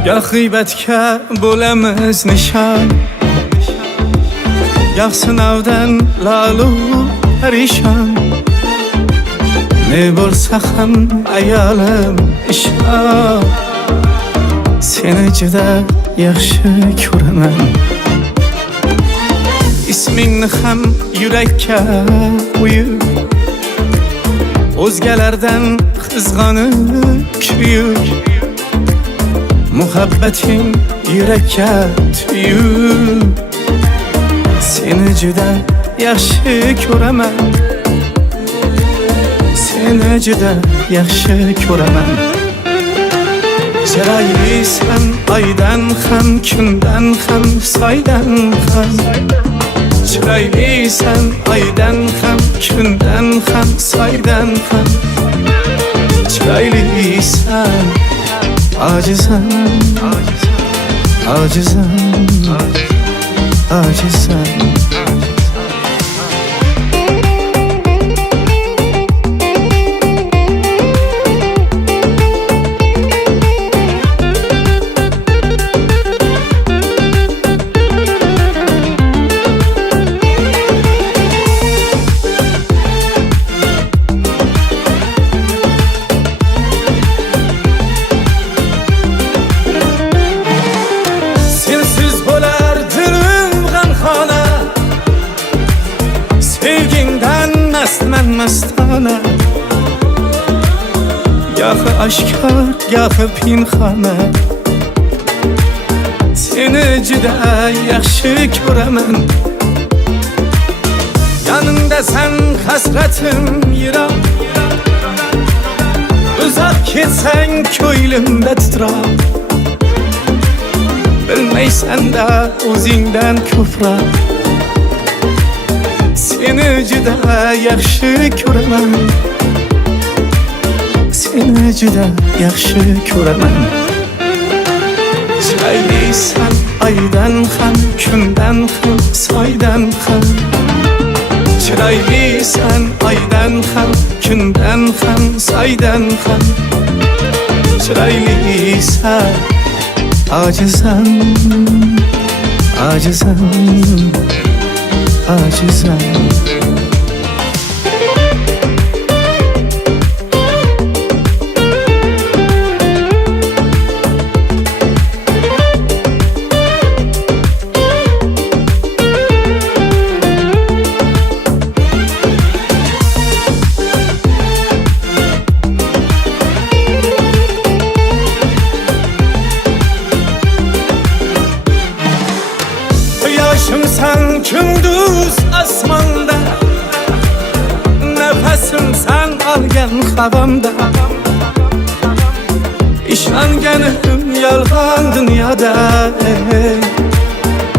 Ya g'iybatga bo'lamiz nishon, ya sinovdan lalu parishon. Ne bo'lsa ham ayolim ishon, seni juda yaxshi ko'raman. Ismingni ham yurakka qo'yib, o'zgalardan qizg'onib kuyib. Muhabbating yurakka tuyib, seni juda yaxshi ko'raman. Seni juda yaxshi ko'raman. Chiroylisan oydan ham, kundan ham, soydan ham. Chiroylisan oydan ham, kundan ham, soydan ham. Chiroylisan Acizan, acizan, acizan. Mastana, gahi oshkor, gahi pinxona. Seni juda yaxshi ko'raman. Yanimdasan hasratim yiroq, Uzak ketsang ko'nglimda titrar Bilmaysan da o'zingdan ko'proq Seni juda yaxshi ko'raman Seni juda yaxshi ko'raman Chiroylisan oydan ham kundan ham soydan ham Chiroylisan oydan ham kundan ham soydan ham Chiroylisan Acizam, acizam, acizam Yaşımsan gündüz asmanda Nefesimsen algan havamda İşanganim yolg'on dunyoda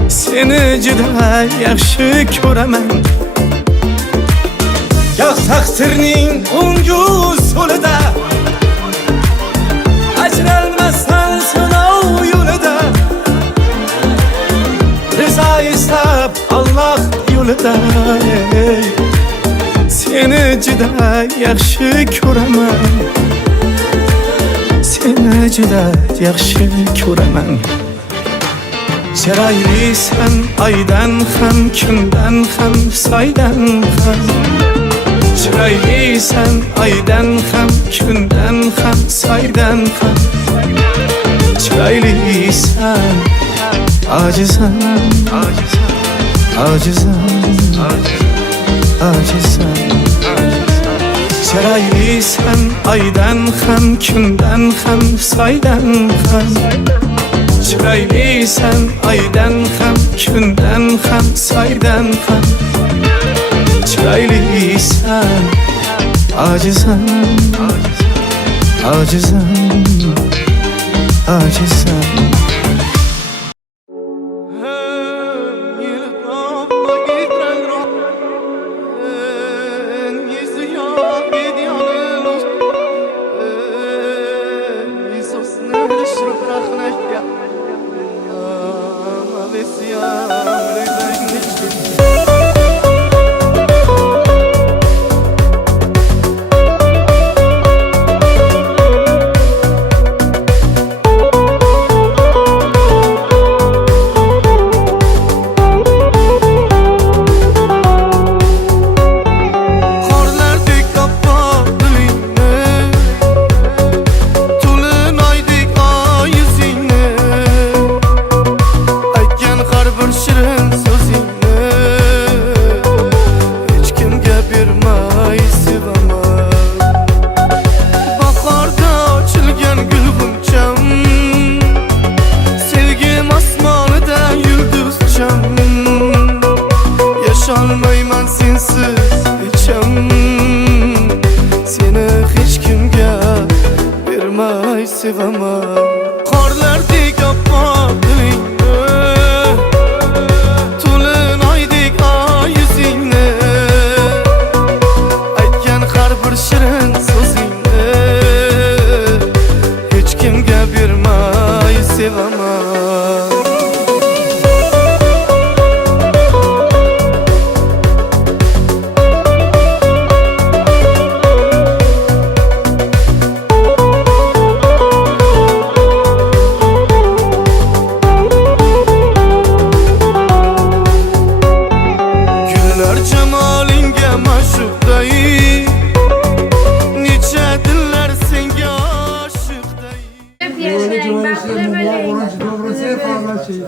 Seni juda yaxshi ko'raman Goh taqdirning o'ngu so'lida Ajralmasdan sinov yo'lida Rıza istab Allah yo'lida Seni juda yaxshi ko'raman Seni juda yaxshi ko'raman Chiroylisan oydan ham kundan ham soydan ham Chiroylisan oydan ham kundan ham soydan ham Chiroylisan Acizam, acizam, acizam Chiroylisan oydan ham kundan ham soydan ham Chiroylisan oydan ham kundan ham soydan ham Chiroylisan Acizam, acizam, acizam Yaşalmayman sensiz içem Seni hiç kimge vermay sevemem Qorlardek oppoq dilingni To'lin oydek oy yuzingni Aytgan har bir shirin so'zingni Hech kimga bermay sevemem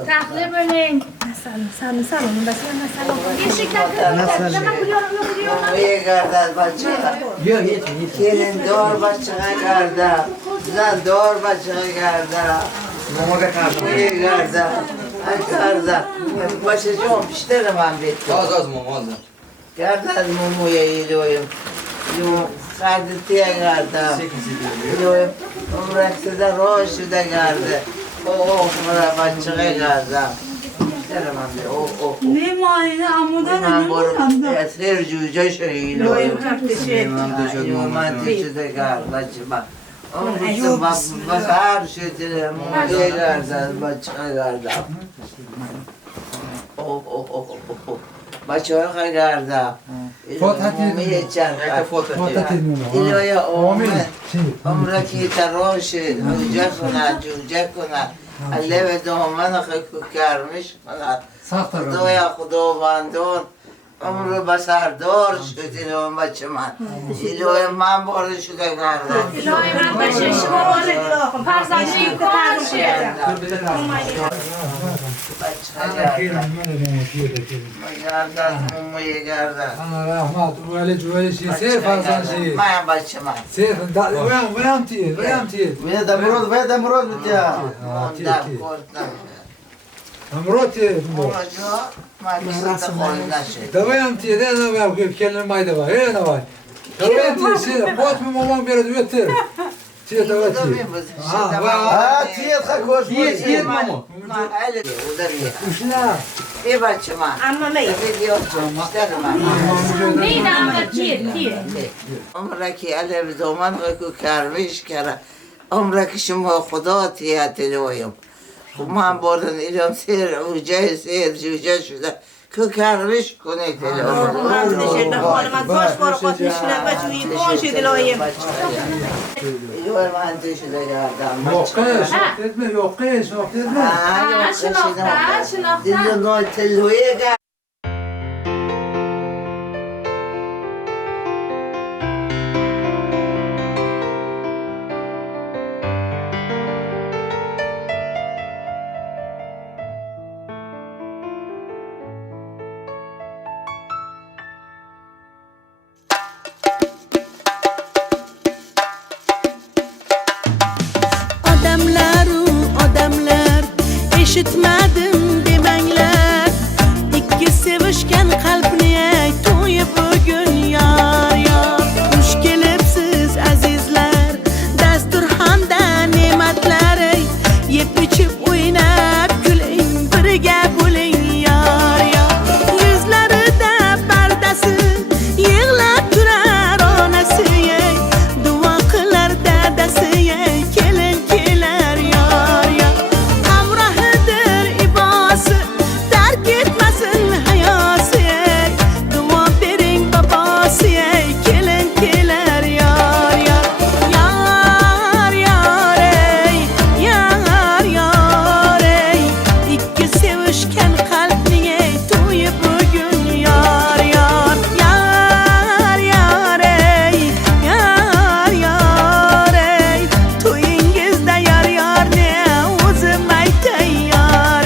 Tahlir böleğin. Salon salonunda salon. Gerçekten tamam biliyorum. Oye kardeş başına. Yok hiç. Gelin doğru başına kardeş. Güzel doğru başına kardeş. Mama da kardeş. Oye kardeş. Ay kardeş. Başıcığım piştirim ben bitti. Az mama az. Kardeş mamuya yiyorum. Yok. خردتیه کردم عمرک ده راه شده کرده مرا بچه کردم نمایده عموده من سر جوجه شهید من شده کرد بچه من بسر شده مویه کردم بچه کردم بچه های خیلی کردم مومیه چند ایلوی عمرکی تراشه جوجه کنه علی به دامن خیلی کرمش کنه خدا بندون عمر بسردار شدی رو بچه من ایلوی من باره شده کردم ایلوی من به 6 باره پرزنجی کار شد رحمت ولی جوالشی سیر فرزانشی من بچه من سیر ویم تیر وید امرود بتیا امرود تیر دویم تیر نه ویم کلن مای دوای نه دویم تیر سیر قوت مامان بیرد وید تیر تیر دوای تیر تیر خکوش تیر ماما اشنا ای بچه من اما می نه تیر عمرکی علی دومن خیلی کرمش کرد عمرکی شما خدا تیت لویم من بردن ایران سیر جوجه شده که کرمش کنه من باش بار خود میشنم و جویی کن شده لایم ایوه من تو شده کردم یوقه شناختید شناخته دیدو نای تلویه کرد Odamlar eshitmadim demanglar ikki sevishgan qalbni to'yi bugun yor xush kelibsiz azizlar dasturxonda ne'matlar yeb ichib o'ynab kuling birga bo'ling yor yuzlarida pardasi yig'lab turar onasi duo qilar dadasi kelin kelar yor hamrohidir ibosi tark etmasin hayosi duo bering bobosi kelin kelar yor ikki sevishgan qalbning to'yi bugun yor to'yingizda yorni o'zim aytay yor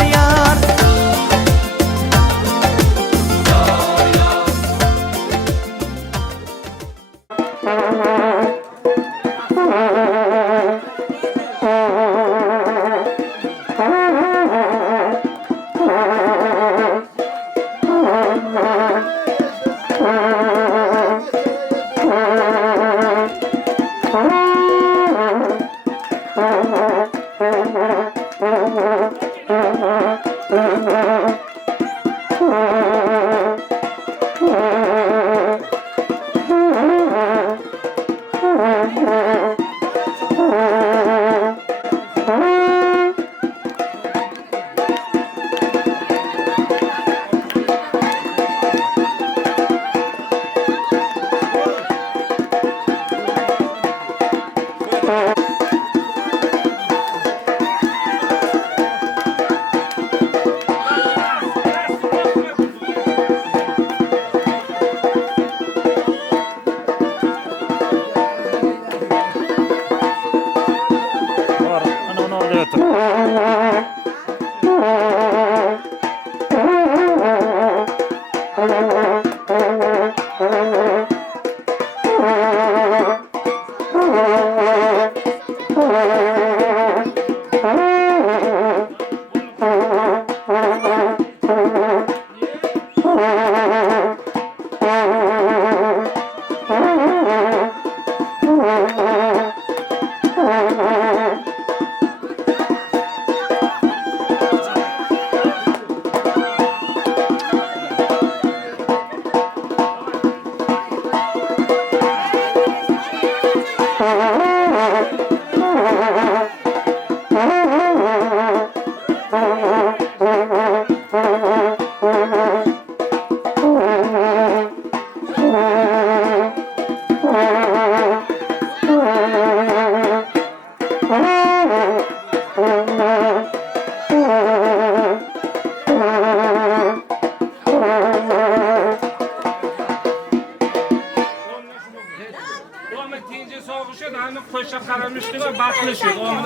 boşa qaralmışdı va batılışıyor. Onu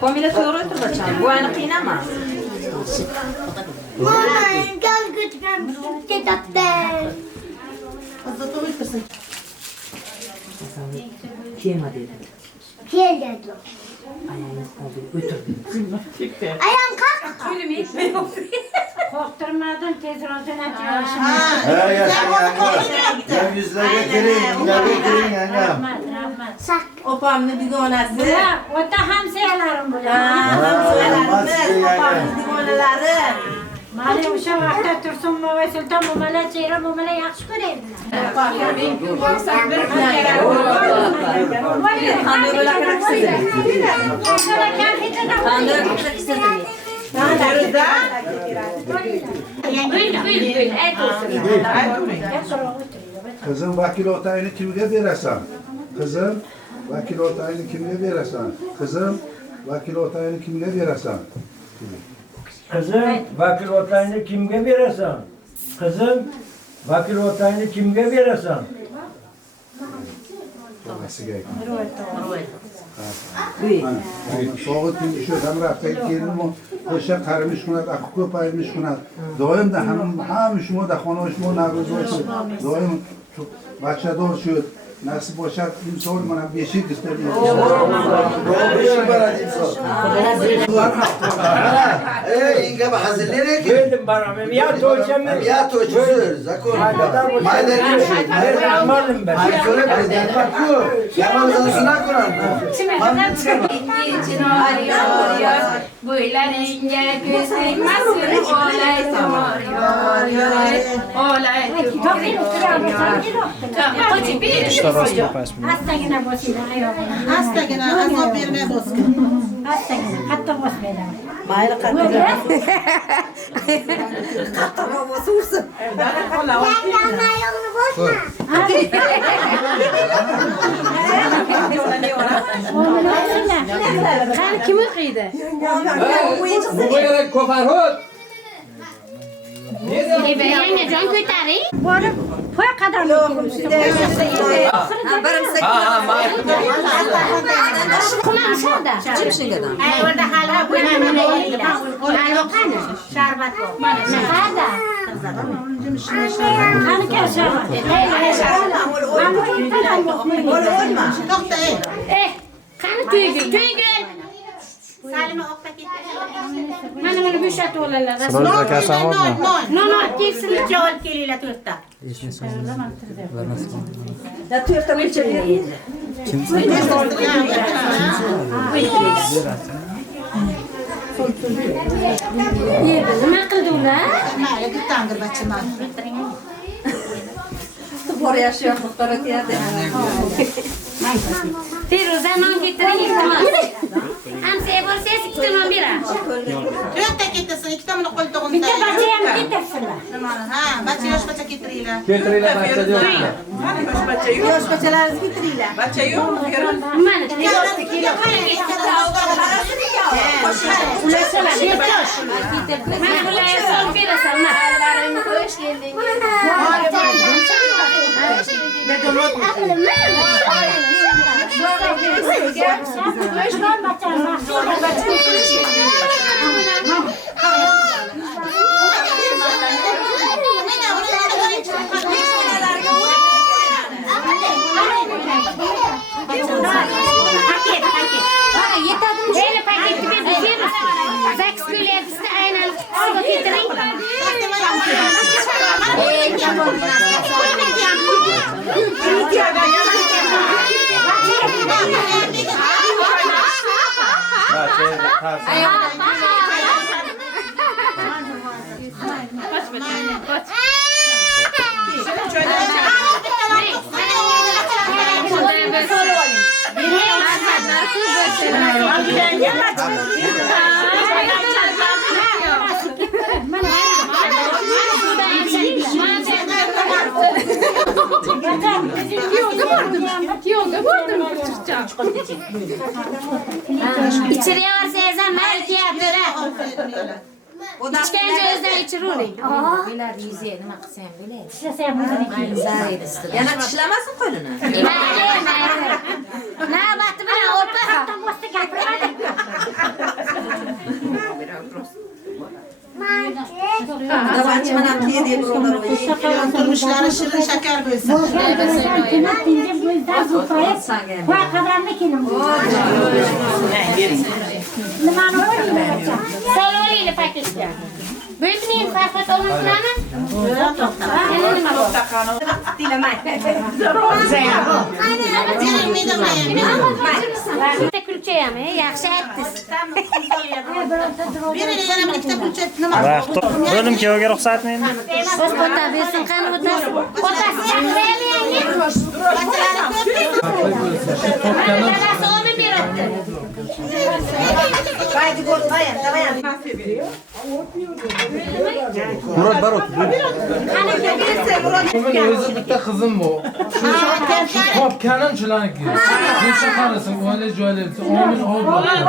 Komile to'g'ri o'tiribsan. Bu ani qiynama. Gel götürüm kitapta. Kema dedi. Gel dedi. Ayağım kalk. Korkturmadın tez rozun açıyorsun. Yüzlerine girin, yüzlerine girin yenge. Sak. Opamni digonasi. Ota hamsiyalarim bular. Hamsoyalarimiz, opamni digonalari. Mana o'sha vaqtda Tursun mo'va sulton mo'mala chehra mo'mala yaxshi ko'raydilar. Kızım vakil otayını kimge verirsen? Kızım vakil otayını kimge verirsen? Kızım vakil otayını kimge verirsen? Kızım, vakil otayını kimge verirsen? Kızım, vakil otayını kimge verirsen? Soğuk gün şu adam rafta gelin mi? Koşa karmış kunat, akı köpaymış kunat. Doyum da ham şumu da konuşmu nabız olsun. Doyum başa doğru şu nasıl boşalt imsol bana beşik istemiyorum. Beşik bana imsol. İnge hazırlayın ki. Geldim bana, ya toğuşam ben. Ya toğuşuyoruz, zakon. Maydan düşün. Maydan ben. Şöyle prezident bak bu. Yamanızın üstüne kuran. İçin ağrıyor, boylarınca gözükmesin, olay soruyor, olay Hastagina bosida ayog'ini. Hastagina, azob bermay bosgin. Hastagina, qattiq bosmaydi. Mayli qattiq. Qattiq bosursin. Yangamni ayog'ini bosma. Qani kim o'qiydi? Bu yerga ko'parhut. Jon ko'taring. Borib, qo'y qadam. Qumamshada. Chimshingadan. Ayolda halva halva qani? Sharbat bor. Qada? Qani ke sharbat? To'xta. Qani tuygul. Salima oqqa ketdi. Mana bo'shatib oladilar. Sizlar kasamotmi? No, teksillikka olib kelinglar to'rtta. Da to'rtta o'lchaydi endi. Nima qildi ular? Mayli, bittangir bachchaman. Bor yashiyoq muxtor o'tyapti. Feruza non keltiring iltimos. Hamsiya bo'lsangiz ikkita non beramiz. To'rtta kettasin, ikkitamini qo'l tog'imda. Ha, bacha yosh bacha keltiringlar. Keltiringlar bacha yo'q. Yosh bachalaringizni keltiringlar. Bacha yo'q. Mana ular berasan. Hoş geldingiz. İçeriye varsa ezan mer tiyatro. İçkence özden içiruring. Bilar yüzeye nima qilsam bilay. Ishlasam bo'ladi. Yana tishlamasın qo'lini. Navbati bilan o'rta hatdan boshqa gapiradi. Davanchi mana tiyedi birovlar. Turmushlari shirin shakar bo'lsin. Va qadamni kelim. Nimani o'ylayapsan? Salonini paketga. Buyurtning farqat olmasizlarmi? Bitta kulchayam, yaxshi aytdingiz. Bo'lim kuyovga ruxsatmi endi? Ota bersin, qani otasi. Otasi yaxshi olib beribdi. Murod barot. O'zi bitta qizim bor. Shu topganim shularniki. Necha qarasin, oila joylarsa, omin olib.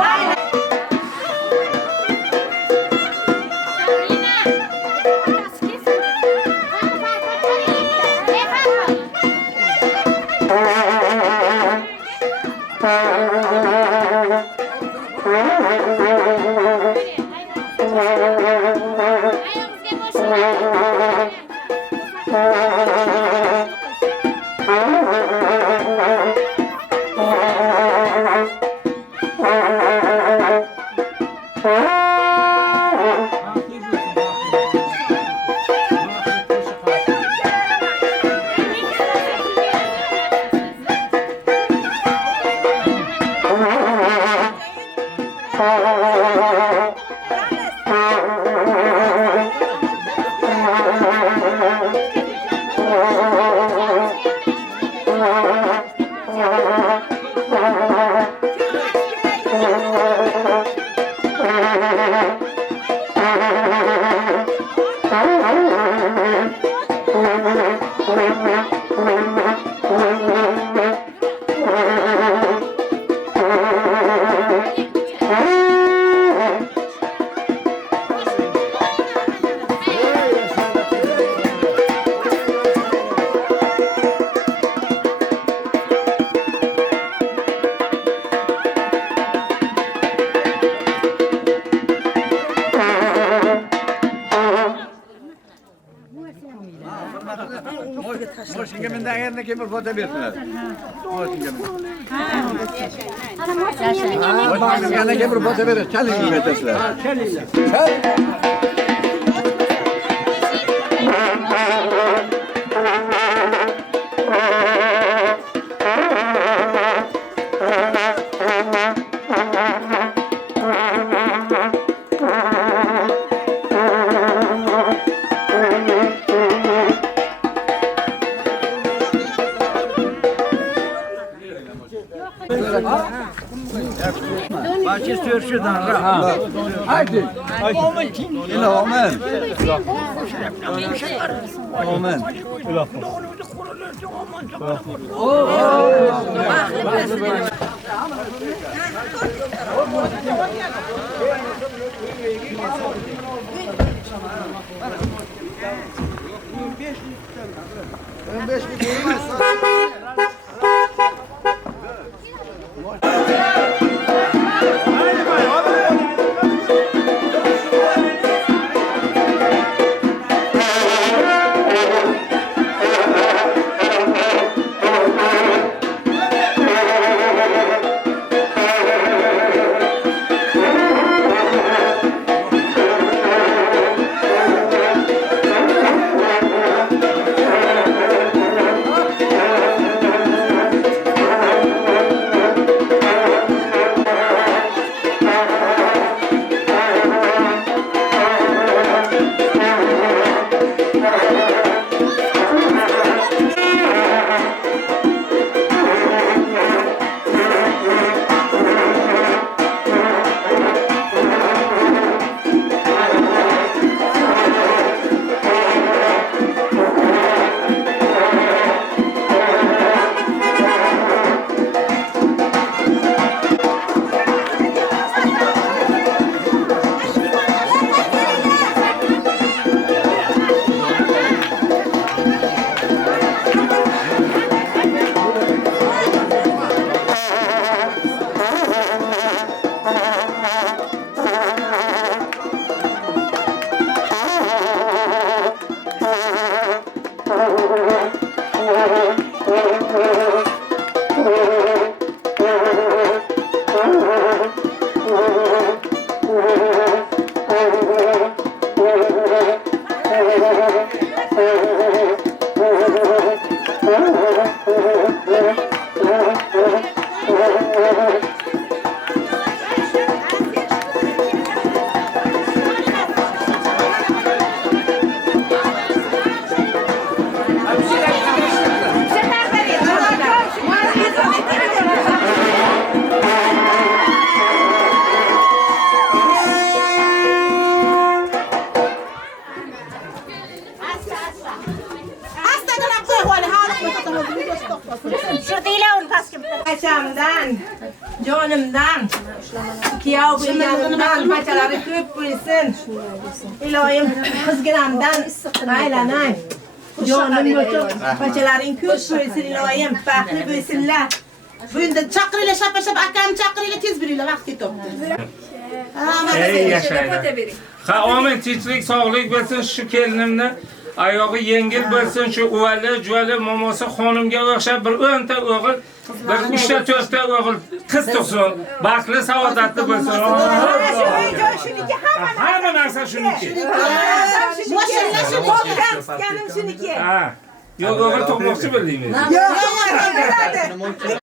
Moshingga mindagandan keyin bir foto bersinlar. Moshingga mindagandan keyin bir foto berasiz. Chalingiz aytasizlar. Başı sürüşüden rahat. Haydi. Amen. Amen. Amen. Paçamdan, canımdan, kıyao yanımdan, paçaları köp bilsin. İlayim kızgınamdan, aylanay. Canım götür, paçaların köp bilsin ilayim, baklı bilsinler. Bunda çakırıyla şapa şapa, akam çakırıyla tez biriyle vakti toptu. Ey yaşayın. Ha amin tinchlik, sog'lik bo'lsin shu kelinimni. Oyog'i yengil bo'lsin, shu uvali, juvali momosi xonimga o'xshab bir 10 ta o'g'il, bir 3 ta 4 ta o'g'il qiz tug'sin. Baxtli, saodatli bo'lsin. Hamma narsa shuniki. Moshalla shu topgan tutganim shuniki. Ha. Yo'q, o'g'il tug'moqchi bo'ldingmi? Yo'q, yo'q,